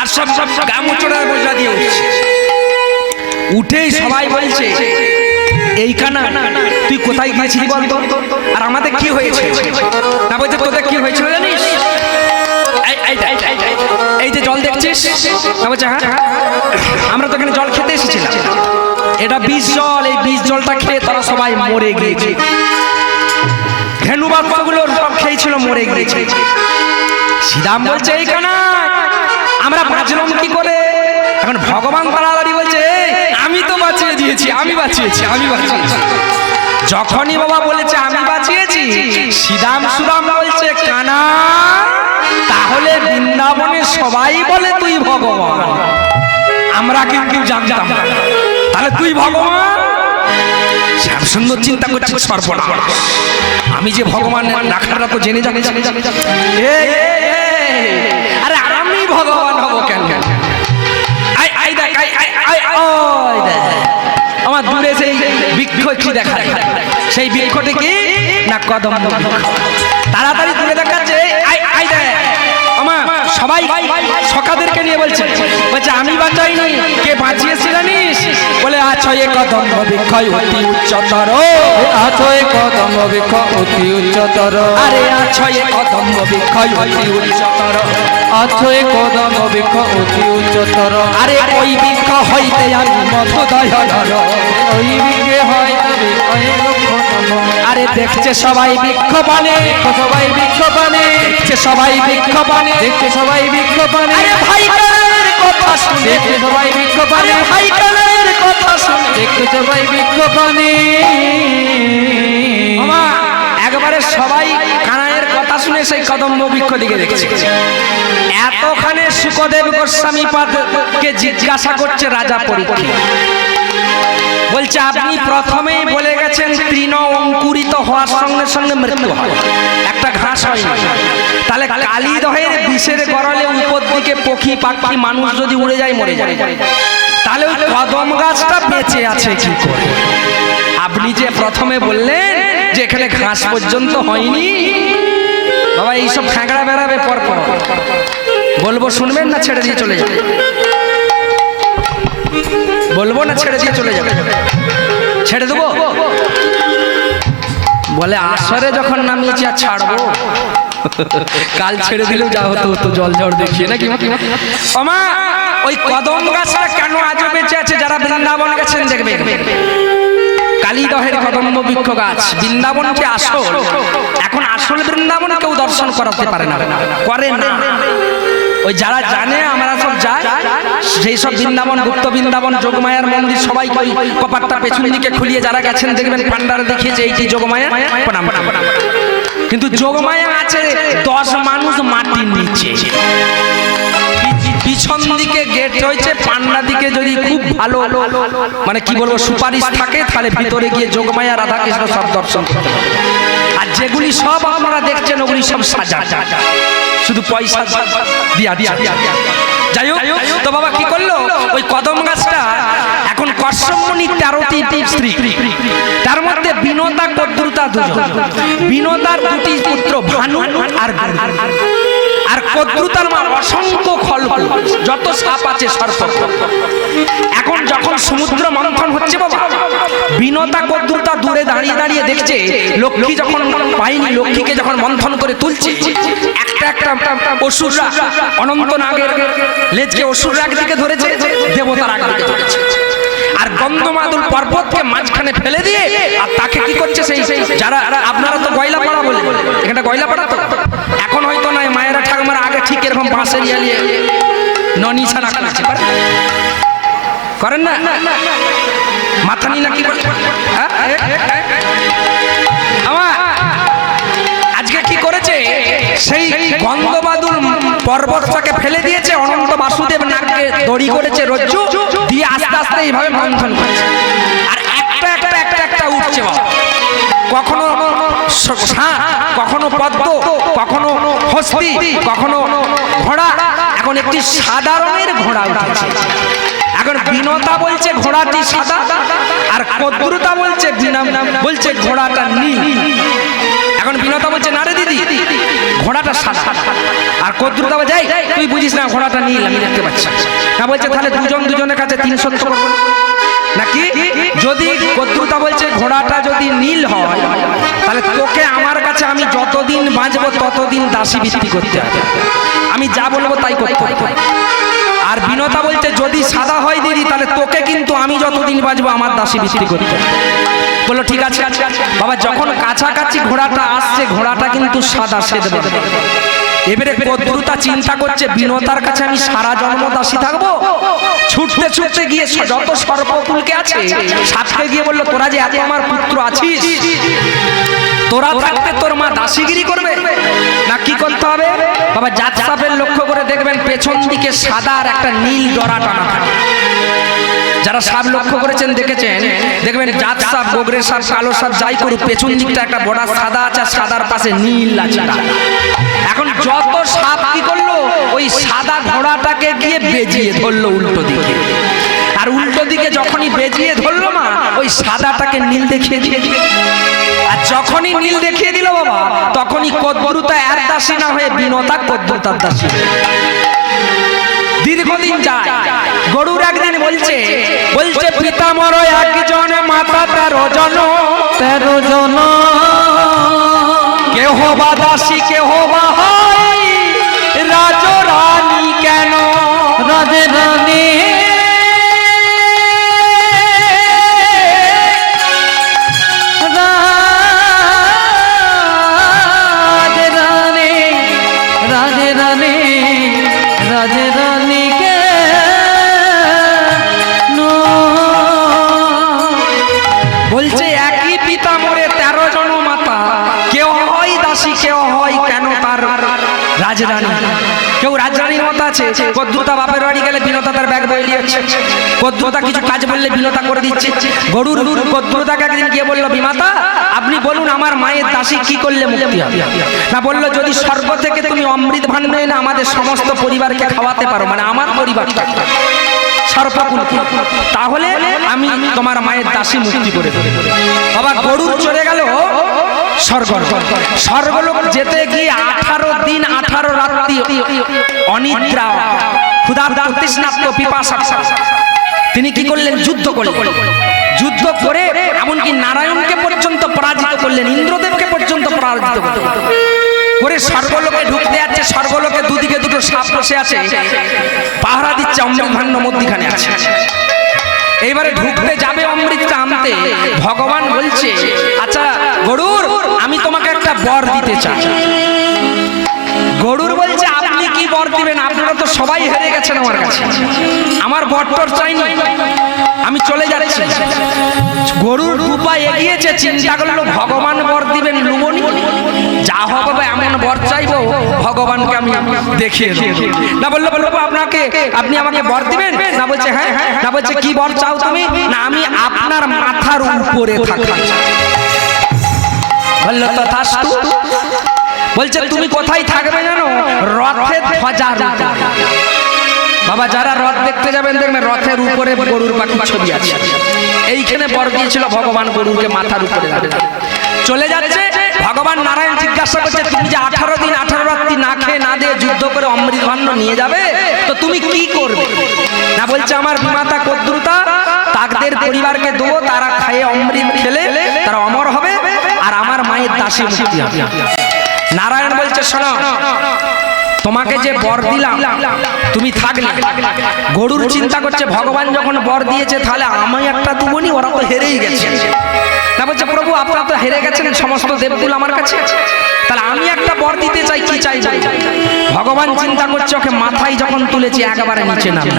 আর সব সব গা মুচড়ার বোঝা দিয়ে উঠছে। উঠেই সবাই বলছে, এই কানা তুই কোথায় গিয়েছিলি বলতো, আর আমাদের কি হয়েছে? না বলছে তোদের কি হয়েছিল জানিস? এই যে জল দেখছিস, না বলছে হ্যাঁ আমরা তো এখানে জল খেতে এসেছিলাম, এটা বিষ জল, এই বিষ জলটা খেয়ে তারা সবাই মরে গিয়েছে। ধেনু বাচ্চাগুলো সব খেয়েছিল, মরে গিয়েছে। শ্রীরাম বলছে এই কানা আমরা বাঁচলাম কি করে? এখন ভগবান তাড়াতাড়ি বলছে আমি তো বাঁচিয়ে দিয়েছি, আমি বাঁচিয়েছি, আমি বাঁচিয়েছি। যখনই বাবা বলেছে আমি বাঁচিয়েছি, শ্রীরাম সুরাম বলছে কানা তাহলে বৃন্দাবনে সবাই বলে তুই ভগবান, আমরা কিন্তু জানতাম না, তাহলে তুই ভগবান? শ্যাম সুন্দর চিন্তা করছে সর্বনাশ, আমি যে ভগবান রাখাটা তো জেনে যাবে। আরে আমি ভগবান হব কেন? আমার দূরে সেই বৃক্ষ কি দেখা যায়, সেই বৃক্ষটি কি না কদম্ব বৃক্ষ। তাড়াতাড়ি দূরে দেখাচ্ছে আমার সবাই সখাদেরকে নিয়ে বলছে আমি বাঁচাইনি, কে বাঁচিয়েছি জানিস? বলে আছো এ কদম্ব বৃক্ষ অতি উচ্চতর, আছো এ কদম্ব বৃক্ষ অতি উচ্চতর, আরে আছো এ কদম্ব বৃক্ষ অতি উচ্চতর, আছো এ কদম্ব বৃক্ষ অতি উচ্চতর, আরে ওই বৃক্ষ হইতে আমি মধুদয় ধর, ওই বৃক্ষে হয় তবে কয়েক লক্ষ নর। আরে দেখছে সবাই বৃক্ষ পানে, সবাই বৃক্ষ পানে, দেখছে সবাই বৃক্ষ পানে, দেখছে সবাই বৃক্ষ পানে, আরে ভাই কানের কথা শুনে, দেখছে সবাই বৃক্ষ পানে, আরে ভাই কানের কথা শুনে, দেখছে সবাই বৃক্ষ পানে। মামা একবারে সবাই কানাইয়ের কথা শুনে সেই কদম্ব বৃক্ষ দিকে দেখছে। এতখানে সুখদেব গোস্বামী পাদকে জিজ্ঞাসা করছে রাজা পরীক্ষিত, বলছে আপনি প্রথমেই বলে গেছেন তৃণ অঙ্কুরিত হওয়ার সঙ্গে সঙ্গে মৃত্যু হয়, একটা ঘাস হয় না, তাহলে কালীদহের বিষের গড়ালে উপর দিকে পক্ষী পাখি মানুষ যদি উড়ে যায় মরে যায়, তাহলে ওই কদম গাছটা বেঁচে আছে কি করে? আপনি যে প্রথমে বললেন যে এখানে ঘাস পর্যন্ত হয়নি, বাবা এইসব ফ্যাঁকড়া বেড়াবে পরপর, বলবো শুনবেন না ছেড়ে দিয়ে চলে যাবে? বলবো না ছেড়ে দিয়ে চলে যাবে? ছেড়ে দেবো? বলে আসরে যখন নামিয়েছি আর ছাড়বো, কাল ছেড়ে দিলেও যা হতো হতো, জল ঝড় দেখিয়ে নাকি। ওমা ওই কদম গাছটা কেন আজও বেঁচে আছে? যারা বৃন্দাবন গেছেন দেখবেন, কালীদহের কদম্ব বৃক্ষ গাছ, বৃন্দাবন যে আসল, এখন আসল বৃন্দাবন কেউ দর্শন করাতে পারে না, করে না। ওই যারা জানে আমরা সব যাই, সেই সব বৃন্দাবন, গুপ্ত বৃন্দাবন, যোগমায়ার মন্দির, সবাই কপাটটা পেছন দিকে খুলিয়ে যারা গেছেন দেখবেন পান্ডারে দেখিয়েছে এইটি যোগমায়া, প্রণাম। কিন্তু যোগমায়া আছে 10 মানুষ মাটির নিচে, পিছন দিকে গেট হয়েছে, পান্ডা দিকে যদি খুব ভালো মানে কি বলবো সুপারিশ থাকে, তাহলে ভিতরে গিয়ে যোগমায়া রাধা কৃষ্ণ সব দর্শন করতে পারে। আর যেগুলি সব আপনারা দেখছেন ওগুলি সব সাজা, শুধু পয়সা দিয়া দিয়া। যাই হোক, তো বাবা কি করলো, ওই কদম গাছটা এখন কশ্যপ মুনির 13টি স্ত্রী, তার মধ্যে বিনোদা কদ্রুতা দুজন, বিনোদার 2টি পুত্র ভানু আর আর কদ্রুতার মা অসংখ্য খল্প, যত সাপ আছে সর্প। এখন যখন সমুদ্র মন্থন হচ্ছে বাবা, বিনোদা কদ্রুতা দূরে দাঁড়িয়ে দাঁড়িয়ে দেখছে লক্ষ্মী যখন পাইনি, লক্ষ্মীকে যখন মন্থন করে তুলছে, একটা একটা অসুররা অনন্ত নাগের লেজকে অসুররা একদিকে ধরেছে, দেবতার একদিকে ধরেছে, আর গন্ধমাদুল পর্বতকে মাঝখানে ফেলে দিয়ে আর তাকে কি করছে সেই যারা, আপনারা তো গয়লাপাড়া বলে, এখানটা গয়লাপাড়া তো, এখন হয়তো নয়, মায়েরা ঠাকুমারা আগে ঠিক এরকম বাঁশের ইয়ে ননি ছাড়া করেন না, মাথা নি না কি বলে আমার আজকে কি করেছে সেই গন্ধবাদুর পর্বতটাকে ফেলে দিয়েছে, অনন্ত বাসুদেব নাককে দড়ি করেছে রজ্জু দিয়ে আস্তে আস্তে এইভাবে মন্থন করছে, আর একটা একটা একটা একটা উঠছে বাবা। কখনো ষাঁড়, কখনো পদ্ম, কখনো হস্তি, কখনো ঘোড়া। এখন একটি সাদা রঙের ঘোড়া উঠেছে। এখন বিনতা বলছে ঘোড়াটি সাদা, আর কদ্রুতা বলছে ঘোড়াটা নীল। এখন বিনতা বলছে না রে দিদি, ঘোড়াটা সাদা, আর কদ্রুতা বলছে তুই বুঝিস না, ঘোড়াটা নীল, আমি দেখতে পাচ্ছি না। বলছে তাহলে দুজনের কাছে 300 করবো নাকি? যদি কদ্রুতা বলছে ঘোড়াটা যদি নীল হয়, তাহলে তোকে আমার কাছে আমি যতদিন বাঁচবো ততদিন দাসী বৃত্তি করতে হবে, আমি যা বলবো তাই করতে হবে। আর বিনতা বলছে যদি সাদা হয় দিদি, তাহলে তোকে কিন্তু আমি যতদিন বাঁচবো আমার দাসী বৃত্তি করতে হবে। বললো ঠিক আছে বাবা। যখন কাছাকাছি ঘোড়াটা আসছে, ঘোড়াটা কিন্তু সাদা, সে দেবে। এবারে কদ্রুতা চিন্তা করছে বিনতার কাছে আমি সারা জন্ম দাসী থাকবো। ছুটতে ছুটতে গিয়ে যত সর্পকুলকে আছে সাপকে গিয়ে বললো তোরা যে এত আমার পুত্র আছিস, তোরা থাকতে তোর মা দাসীগিরি করবে না কি করতে হবে বাবা? জাত সাপের লক্ষ্য করে দেখবেন পেছন দিকে সাদা আর একটা নীল ডরা টানা থাকে। যারা সাপ লক্ষ্য করেছেন দেখেছেন, দেখবেন জাত সাপ, গোগরের সাপ, কালো সাপ যাই করুক, পেছন দিকটা একটা বড় সাদা আছে, সাদার পাশে নীল আছে। এখন যত সাপ কি করলো, ওই সাদা ঘোড়াটাকে গিয়ে বেজিয়ে ধরলো উল্টো দিকে, আর উল্টো দিকে যখনই বেজিয়ে ধরলো মা, ওই সাদাটাকে নীল দেখিয়ে দিয়ে, আর যখনই নীল দেখিয়ে দিল বাবা, তখনই কদ্রুতা এর দাসী না হয়ে বিনতা কদ্রুতার দাসী। দীর্ঘদিন যায়, গরুর একদিন বলছে পিতামর একজন, মাতা 13 জন, 13 জন, কেহ বা দাসী কেহ বা হয় রাজরানী কেন? রাজরানী বলছে একই পিতা মোরে 13 জন মাতা, কেউ হয় দাসী কেউ হয় কেন তার রাজরানী। কেউ রাজরানীর মতো আছে, কদ্রুতা বাপের বাড়ি গেলে বিনতা তার ব্যাগ বয়ে দিয়েছে, কদ্রুতা কিছু কাজ বললে বিনতা করে দিচ্ছে। গরুর কদ্রুতাকে একদিন গিয়ে বললো বিমাতা আপনি বলুন আমার মায়ের দাসী কি করলে মুক্তি হবে? না বললো যদি স্বর্গ থেকে তুমি অমৃত ভাণ্ড এনে আমাদের সমস্ত পরিবারকে খাওয়াতে পারো, মানে আমার পরিবারটা সর্পকুলকে, তাহলে আমি তোমার মায়ের দাসী মুক্তি করে দেব। বাবা গরুর চলে গেল স্বর্গলোক যেতে গিয়ে 18 দিন 18 রাত্রি অনিদ্রা, ক্ষুধার্ত, তৃষ্ণার্ত, পিপাসা। তিনি কি করলেন? যুদ্ধ করলেন। যুদ্ধ করে এমনকি নারায়ণকে পর্যন্ত পরাজিত করলেন, ইন্দ্রদেবকে পর্যন্ত পরাজিত করে স্বর্গলোকে ঢুকতে যাচ্ছে। স্বর্গলোকে দুদিকে দুটো সাপ বসে আছে, পাহারা দিচ্ছে, অমৃত ভাণ্ড মধ্যখানে আছে। এইবারে ঢুকতে যাবে অমৃতটা আনতে, ভগবান বলছে আচ্ছা গরুর আমি তোমাকে একটা বর দিতে চাই। গরুর বলছে আপনি কি বর দিবেন? আপনারা তো সবাই হেরে গেছেন আমার কাছে, আমার বরটর চাইনি, আমি চলে যাচ্ছি। গরুর রূপা এগিয়েছে, চিন্তা করলো ভগবান বর দিবেন লুবনি, যা হবে এমন বর চাইবো ভগবানকে আমি দেখিয়ে দেব। না বললো আপনি আমাকে বর দিবেন? না বলছে হ্যাঁ। না বলছে কি বর চাও তুমি? না আমি আপনার মাথার উপরে থাকতে চাই। বললো তথাস্তু। বলছে তুমি কোথায় থাকবে জানো? রথে ধ্বজার উপরে। বাবা যারা রথ দেখতে যাবেন দেখবেন রথের উপরে গরুর পাখির ছবি আছে। এইখানে বর দিয়েছিল ভগবান গরুকে মাথার উপরে চলে যাচ্ছে। ভগবান নারায়ণ জিজ্ঞাসা করছে তুমি যে 18 দিন 18 রাত্রি না খেয়ে না দিয়ে যুদ্ধ করে অমৃত ভাণ্ড নিয়ে যাবে, তো তুমি কি করবে? না বলছে আমার বিমাতা কদ্রুতা তাকদের পরিবারকে দেবো, তারা খায়ে অমৃত খেলে তারা অমর হবে, আর আমার মায়ের দাসী মুক্তি হবে। নারায়ণ বলছে শোনো, তোমাকে যে বর দিলাম তুমি থাকলে। গরুর চিন্তা করছে ভগবান যখন বর দিয়েছে তাহলে আমি একটা দুবনি, ওরা তো হেরেই গেছে। না বলছে প্রভু আপনারা তো হেরে গেছেন, সমস্ত দেবগুলো আমার কাছে, তাহলে আমি একটা বর দিতে চাই, কি চাই? ভগবান চিন্তা করছে ওকে মাথায় যখন তুলেছে একেবারে নিচে নামে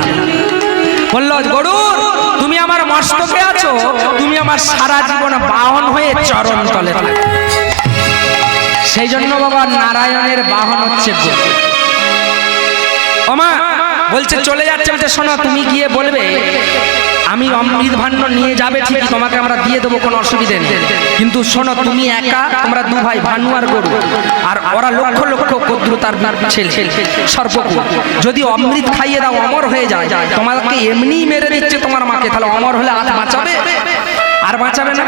বললো গরুর তুমি আমার মস্তকে আছো, তুমি আমার সারা জীবন বাহন হয়ে চরণ তলে থাকো। সেই জন্য বাবা নারায়ণের বাহন হচ্ছে গরু। ওমা বলছে চলে যাচ্ছে, বলছে শোনো তুমি গিয়ে বলবে আমি অমৃত ভাণ্ড নিয়ে যাবে ঠিকই, তোমাকে আমরা দিয়ে দেবো, কোনো অসুবিধে নেই, কিন্তু শোনো তুমি একা, তোমরা দু ভাই ভানু আর গরু, আর ওরা লক্ষ লক্ষ কদ্রু তার ছেলে সর্বকূপ, যদি অমৃত খাইয়ে দাও অমর হয়ে যায়, তোমাকে এমনি মেরে দিচ্ছে তোমার মাকে, তাহলে অমর হলে আর বাঁচাবে? আর বাঁচাবে না।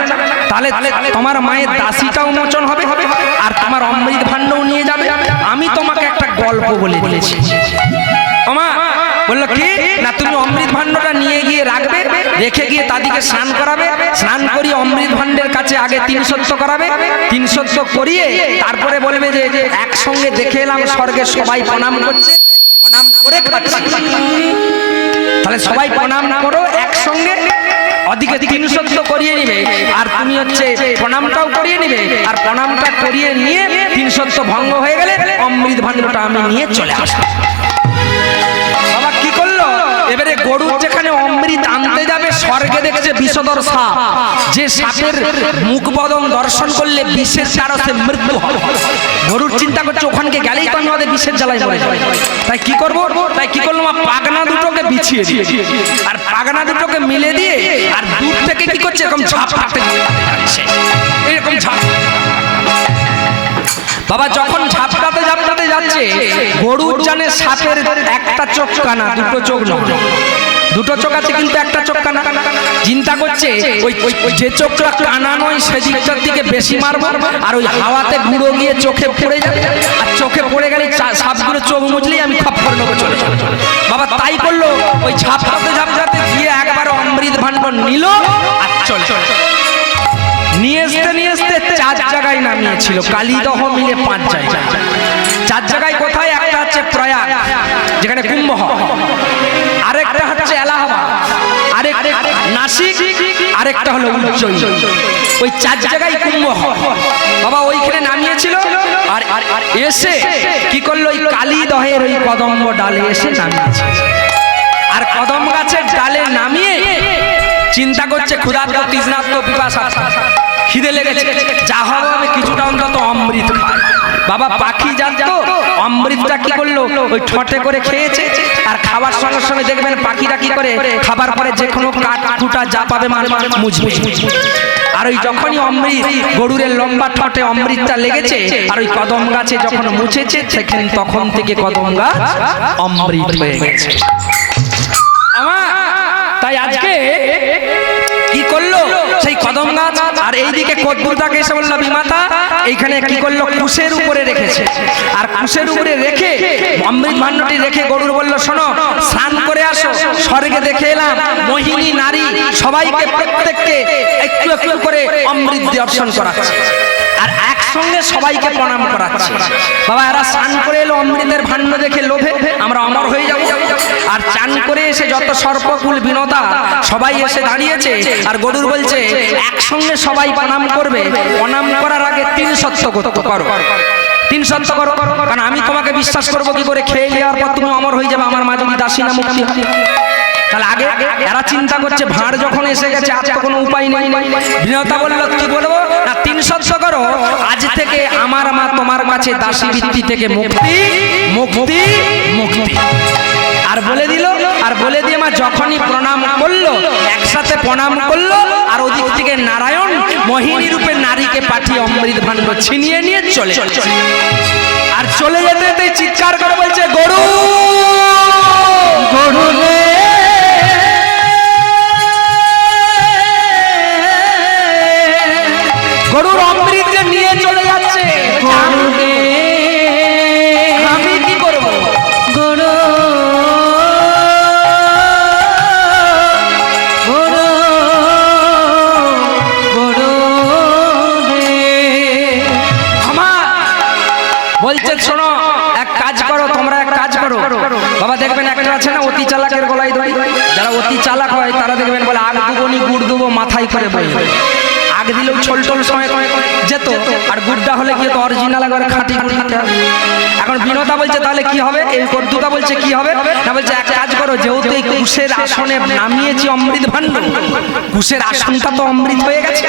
তাহলে তোমার মায়ের দাসীটাও মোচন হবে আর তোমার অমৃত ভাণ্ডও নিয়ে যাবে। আমি তোমাকে একটা গল্প বলে দিয়েছি। ওমা বললো কি না, তুমি অমৃত ভাণ্ডটা নিয়ে গিয়ে রাখবে, রেখে গিয়ে তাদিকে স্নান করাবে, স্নান করিয়ে অমৃত ভাণ্ডের কাছে আগে ৩০০ করাবে, ৩০০ করিয়ে তারপরে বলবে যে একসঙ্গে দেখে এলাম স্বর্গে সবাই প্রণাম করছে, প্রণাম করে খাচ্ছে। তাহলে সবাই প্রণাম করো একসঙ্গে, ওদিকে ৩০০ করিয়ে নিবে আর তুমি হচ্ছে প্রণামটাও করিয়ে নিবে, আর প্রণামটা করিয়ে নিয়ে ৩০০ ভঙ্গ হয়ে গেলে অমৃত ভাণ্ডটা আমি নিয়ে চলে আসবো। বাবা কি করলো, এবারে গরু যেখানে অমৃত আনতে যাবে স্বর্গে দেখছে বিষধর সাপ, যে সাপের মুখ বদন দর্শন করলে বিষের কারণে মৃত্যু হয়। গরুর চিন্তা করছে ওখানকে গেলেই তো আমি ওদের বিষের জ্বালায় মরে যাবো, তাই কি করবো, তাই কি করলো পাগনা দুটোকে বিছিয়ে দিয়ে আর পাগনা দুটোকে মিলে দিয়ে আর দূর থেকে কি করছে এরকম ঝাঁপ হাঁটতে যাচ্ছে, এরকম ঝাঁপ। বাবা যখন ঝাপটাতে ঝাপটাতে যাচ্ছে গরুর জানে সাপের একটা চোখ কানা, দুটো চোখ নয়, দুটো চোখ আছে কিন্তু একটা চোখ কানা। চিন্তা করছে ওই যে চোখটা কানা নয় সেদিকটার দিকে বেশি মারবো, আর ওই হাওয়াতে গুঁড়ো গিয়ে চোখে পড়ে যাবে, আর চোখে পড়ে গেলে সাপগুলো চোখ মুছলেই আমি খপ করে নেবো চলে যাবো। বাবা তাই করলো, ওই ঝাপটাতে ঝাপটাতে গিয়ে একবার অমৃত ভাণ্ড নিল আর চলে নিয়ে আসতে 4 জায়গায় নামিয়েছিল, কালীদহ মিলে 5 জায়গায়। 4 জায়গায় কোথায়, একটা হচ্ছে প্রয়াগ যেখানে কুম্ভ হয়, আরেকটা হচ্ছে এলাহাবাদ, আরেকটা নাসিক, আরেকটা হলো উজ্জয়িনী। ওই 4 জায়গায় কুম্ভ হয়। বাবা ওইখানে নামিয়েছিল আর এসে কি করলো, ওই কালীদহের ওই কদম্ব ডালে এসে নামিয়েছে, আর কদম গাছের ডালে নামিয়ে চিন্তা করছে ক্ষুধার্ত তৃষ্ণার্ত পিপাসা খিদে লেগেছে, যা হবে আমি কিছুটা অন্তত অমৃত খাই। বাবা পাখি জানতো অমৃতটা কি করলো, ওই ঠটে করে খেয়েছে, আর খাবার সঙ্গে সঙ্গে দেখবেন পাখিরা কি করে খাবার পরে যে কোনো কাঠ কুটা যা পাবে মুছবে, আর ওই যখনই অমৃত গরুরের লম্বা ঠটে অমৃতটা লেগেছে আর ওই কদম গাছে যখন মুছেছে তখন থেকে কদম গাছ অমৃত হয়ে গেছে। তাই আজকে কি করলো সেই কদম গাছ, আর এইদিকে কদ্দুরটাকে এসে বললো বিমাতা এইখানে কি করলো, কুশের উপরে রেখেছে, আর কুশের উপরে রেখে অমৃত ভাণ্ডটি রেখে গরুর বললো শোনো স্নান করে আসো, স্বর্গে দেখে এলাম মোহিনী নারী সবাইকে প্রত্যেককে একটু একটু করে অমৃত দর্শন করাচ্ছে আর একসঙ্গে সবাইকে প্রণাম করাচ্ছে। বাবা এরা স্নান করে এলো অমৃতের ভাণ্ড দেখে লোভে আমরা অমর হয়ে যাব, আর চান করে এসে যত সর্পকুল বিনতা সবাই এসে দাঁড়িয়েছে, আর গরুর বলছে একসঙ্গে সবাই প্রণাম করবে, প্রণাম করার আগে 300 করো, 300 করো, কারণ আমি তোমাকে বিশ্বাস করবো কি করে, খেয়ে নেওয়ার পর তুমি অমর হয়ে যাবে, আমার মা যদি দাসী না মুক্তি হয়। তাহলে আগে এরা চিন্তা করছে ভাঁড় যখন এসে গেছে আর তো কোনো উপায় নেই। বিনতা বলল কি বলবো না 300 করো, আজ থেকে আমার মা তোমার কাছে দাসী বৃত্তি থেকে মুক্তি মুক্তি মুক্তি। আর বলে দিল, আর বলে দিয়ে মা যখনই প্রণাম করলো একসাথে প্রণাম করলো, আর ওদিক থেকে নারায়ণ মোহিনী রূপে নারীকে পাঠিয়ে অমৃত ভাণ্ড ছিনিয়ে নিয়ে চলে আর চলে যেতে যেতে চিৎকার করে বলছে গরু গরু গরুর অমৃত যে নিয়ে চলে যাচ্ছে, আমি কি করবো, গরু গরু গরু আমার বলছে শোনো এক কাজ করো, তোমরা এক কাজ করো। বাবা দেখবেন একটা আছে না অতি চালাকের গলায় দড়ি, যারা অতি চালাক হয় তারা দেখবেন বলে আগ দুবনি গুড় দুবো মাথায় করে বই, আগ আগে দিলেও ছোল টোল সময় যেত, আর গুড্ডা হলে গিয়ে তো অরিজিনাল একবারে খাঁটি গুড় দিতে হবে। এখন বিনোদা বলছে তাহলে কি হবে, এই কর্দুদা বলছে কি হবে না, বলছে এক কাজ করো, যেহেতু এই কুশের আসনে নামিয়েছি অমৃত ভাণ্ড, কুশের আসনটা তো অমৃত হয়ে গেছে,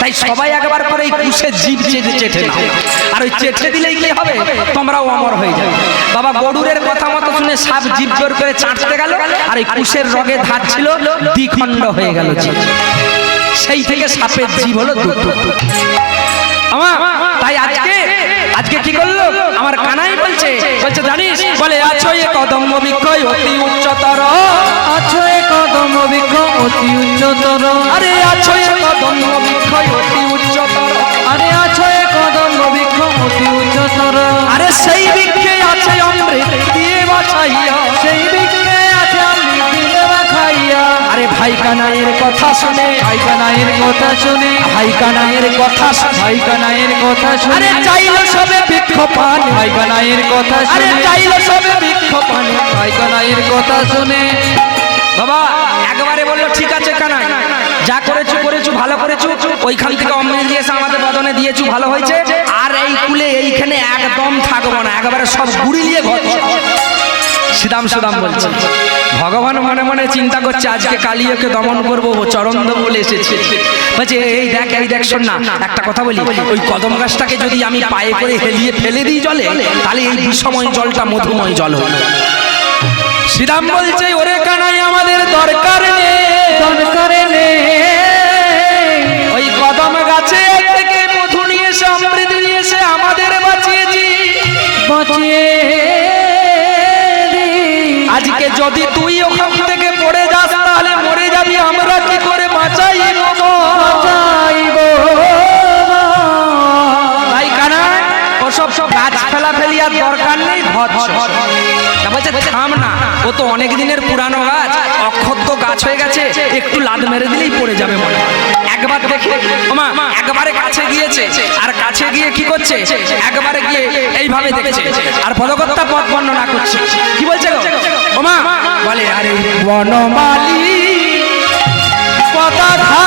তাই সবাই একবার করে এই কুশের জিভ চেটে নাও, আর ওই চেটে দিলেই কি হবে, তোমরাও অমর হয়ে যাবে। বাবা গরুরের কথা মতো শুনে সাপ জিভ জোর করে চাটতে গেল, আর এই কুশের রগে ধার ছিল দ্বিখণ্ড হয়ে গেল জিভ। সেই থেকে সাপের জীব হলো দুটো। আমার তাই আজকে কি করলো আমার কানাই বলছে জানিস, বলে আছো এ কদম্ব বৃক্ষ অতি উচ্চতর, আছো এ কদম বৃক্ষ অতি উচ্চতর, আরে আছো এ কদম্ব বৃক্ষ অতি উচ্চতর, আরে আছো এ কদম বৃক্ষ অতি উচ্চতর, আরে সেই বৃক্ষে আছে অমৃত দিয়ে বাছাইয়া, সেই বৃক্ষে আছে অমৃত দিয়ে খাইয়া। আরে ভাই কানাইয়ের কথা শুনে, ভাই কানাইয়ের কথা শুনে, ভাই কানাইয়ের কথা শুনে, ভাই কানাইয়ের কথা শুনে, আরে চাইলো সবে বৃক্ষ পান, ভাই কানাইয়ের কথা আরে শুনে, চাইলো সবে বৃক্ষ পান। ভাই কানাইয়ের কথা শুনে বাবা একবারে বললো ঠিক আছে কানাই, যা করেছো ভালো করেছো, ওইখান থেকে অমৃত দিয়েছে আমাদের বদনে দিয়েছো, ভালো হয়েছে, আর এই কুলে এইখানে একদম থাকবো না, একবারে সব গুড়ি নিয়ে ঘর। সুদাম বলছে ভগবান মনে মনে চিন্তা করছে আজকে কালিয়াকে দমন করবো, চরন্দ বলে এসেছে, বলছে এই দেখ শোন না, একটা কথা বলি, ওই কদম গাছটাকে যদি আমি পায়ে করে হেলিয়ে ফেলে দিই জলে, তাহলে এই বিষময় জলটা মধুময় জল হলো। শ্রীরাম বলছে ওরে কানাই আমাদের দরকার নেই, ওই কদম গাছে থেকে মধু নিয়ে এসে অমৃত নিয়ে এসে আমাদের বাঁচিয়েছি, আজকে যদি তুই ওখান থেকে পড়ে যাস তাহলে মরে যাবি, আমরা কি করে বাঁচাইব। তাই কানাই ওসব গাছ ফেলা ফেলি আর দরকার নেই, বলছে থাম না, ও তো অনেক দিনের পুরানো গাছ, অক্ষত গাছ হয়ে গেছে, একটু লাদ মেরে দিলেই পড়ে যাবে মনে হয়। একবার দেখে ওমা একবারে কাছে গিয়েছে, আর কাছে গিয়ে কি করছে, একবারে গিয়ে এইভাবে দেখছে, আর পদকর্তা পথ বর্ণনা করছে, কি বলছে গো ওমা, বলে আরে বনমালী পতাকা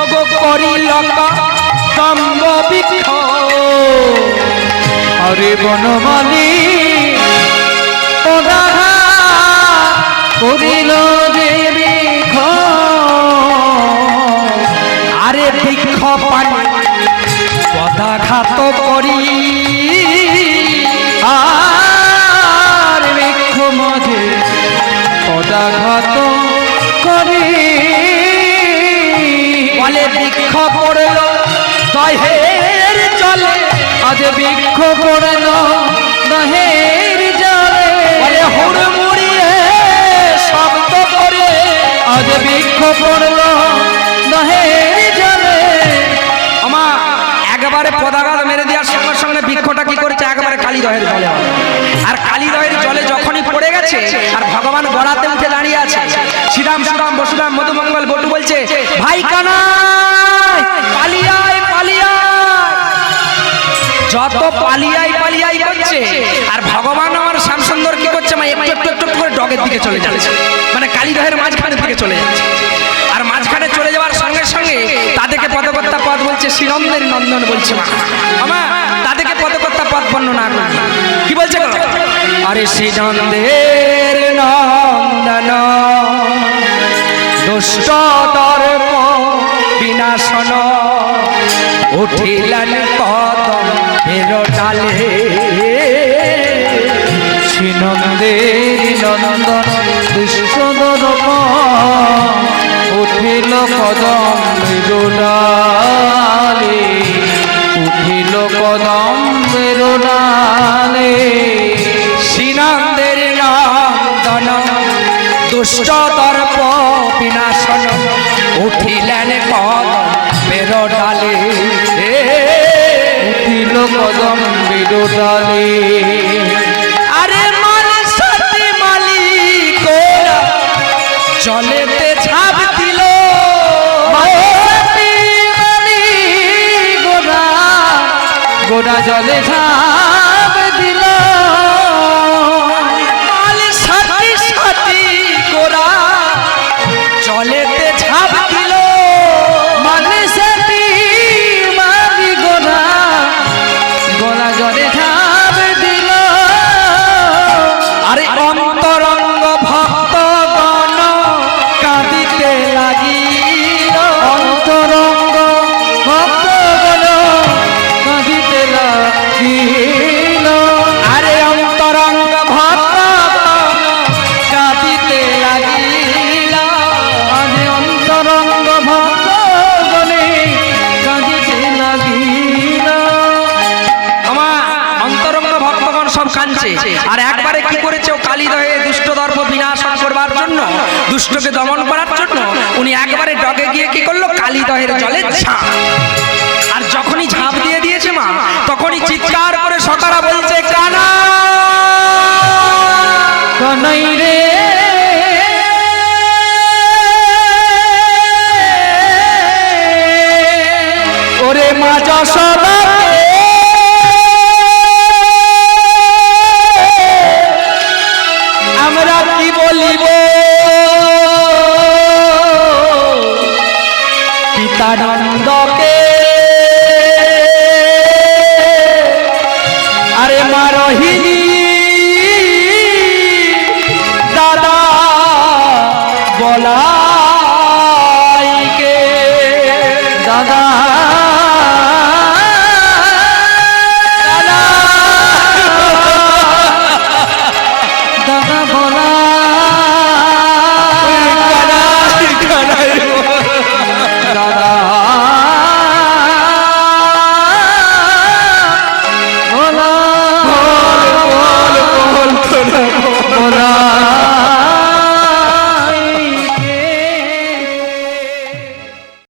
ওগো করিল কম্ব বৃক্ষ, আরে বনমালী করিল যে বৃক্ষ, আরে বৃক্ষ পানি পদাঘাত করি, আর বৃক্ষ মাঝে পদাঘাত করি, বলে বৃক্ষ পড়ল দহের জলে, আজ বৃক্ষ পড়ল দহের জলে, বলে হুড়মুড়িয়ে শব্দ করে, আজ বৃক্ষ পড়ল দহের জলে। আমা একবারে পদাঘাত মেরে দেওয়ার সঙ্গে সঙ্গে বৃক্ষটা কি করেছে, একবারে কালীদহের জলে, আর কালীদহের জলে যখনই পড়ে গেছে, আর ভগবান গড়াতে উঠে দাঁড়িয়ে আছে, শ্রীরাম বসুরাম মধুমঙ্গল বটু বলছে ভাই কানাই পালিয়ায়, যত পালিয়াই করছে, আর ভগবান আমার শ্যামসুন্দর কি করছে, একটু করে ডগের দিকে চলে যাচ্ছে, মানে কালীদহের মাঝখানের দিকে চলে যাচ্ছে, আর মাঝখানে চলে যাওয়ার সঙ্গে সঙ্গে তাদেরকে পদকর্তা পদ বলছে, শ্রীনন্দের নন্দন বলছে মা, তাদেরকে পদকর্তা পদ বর্ণনা করবে, কি বলছে গো, আরে শ্রীনন্দের নন্দন দুষ্ট দর্প বিনাশন উঠিলেন কদম ডালে, শ্রীনন্দের নন্দন দুষ্টদর্প উঠিল কদম ডালে, উঠিল কদম ডালে, শ্রীনন্দের নন্দন দুষ্ট দর্প বিনাশন উঠিলেন কদম ডালে, উঠিল কদম ডালে, আরে মালি মালিক জলেতে ঝাঁপ দিল, গোড়া জলে ঝাঁপ দিল, সাথী গোরা জলেতে ঝাঁপ দিল, মানছে। আর একবারে কি করেছে, ও কালী দহে দুষ্ট দর্প বিনাশন করবার জন্য, দুষ্টকে দমন করার জন্য উনি একবারে ডগে গিয়ে কি করলো, কালী দহের জলে ঝাঁপ। আর যখনই ঝাঁপ দিয়ে দিয়েছে মা, তখনই চিৎকার করে সকারা বলছে, কানা কানাই রে ওরে মা যশোদা আমরা কি বলিব পিতানন্দকে, আরে মা রহিনী দাদা বলা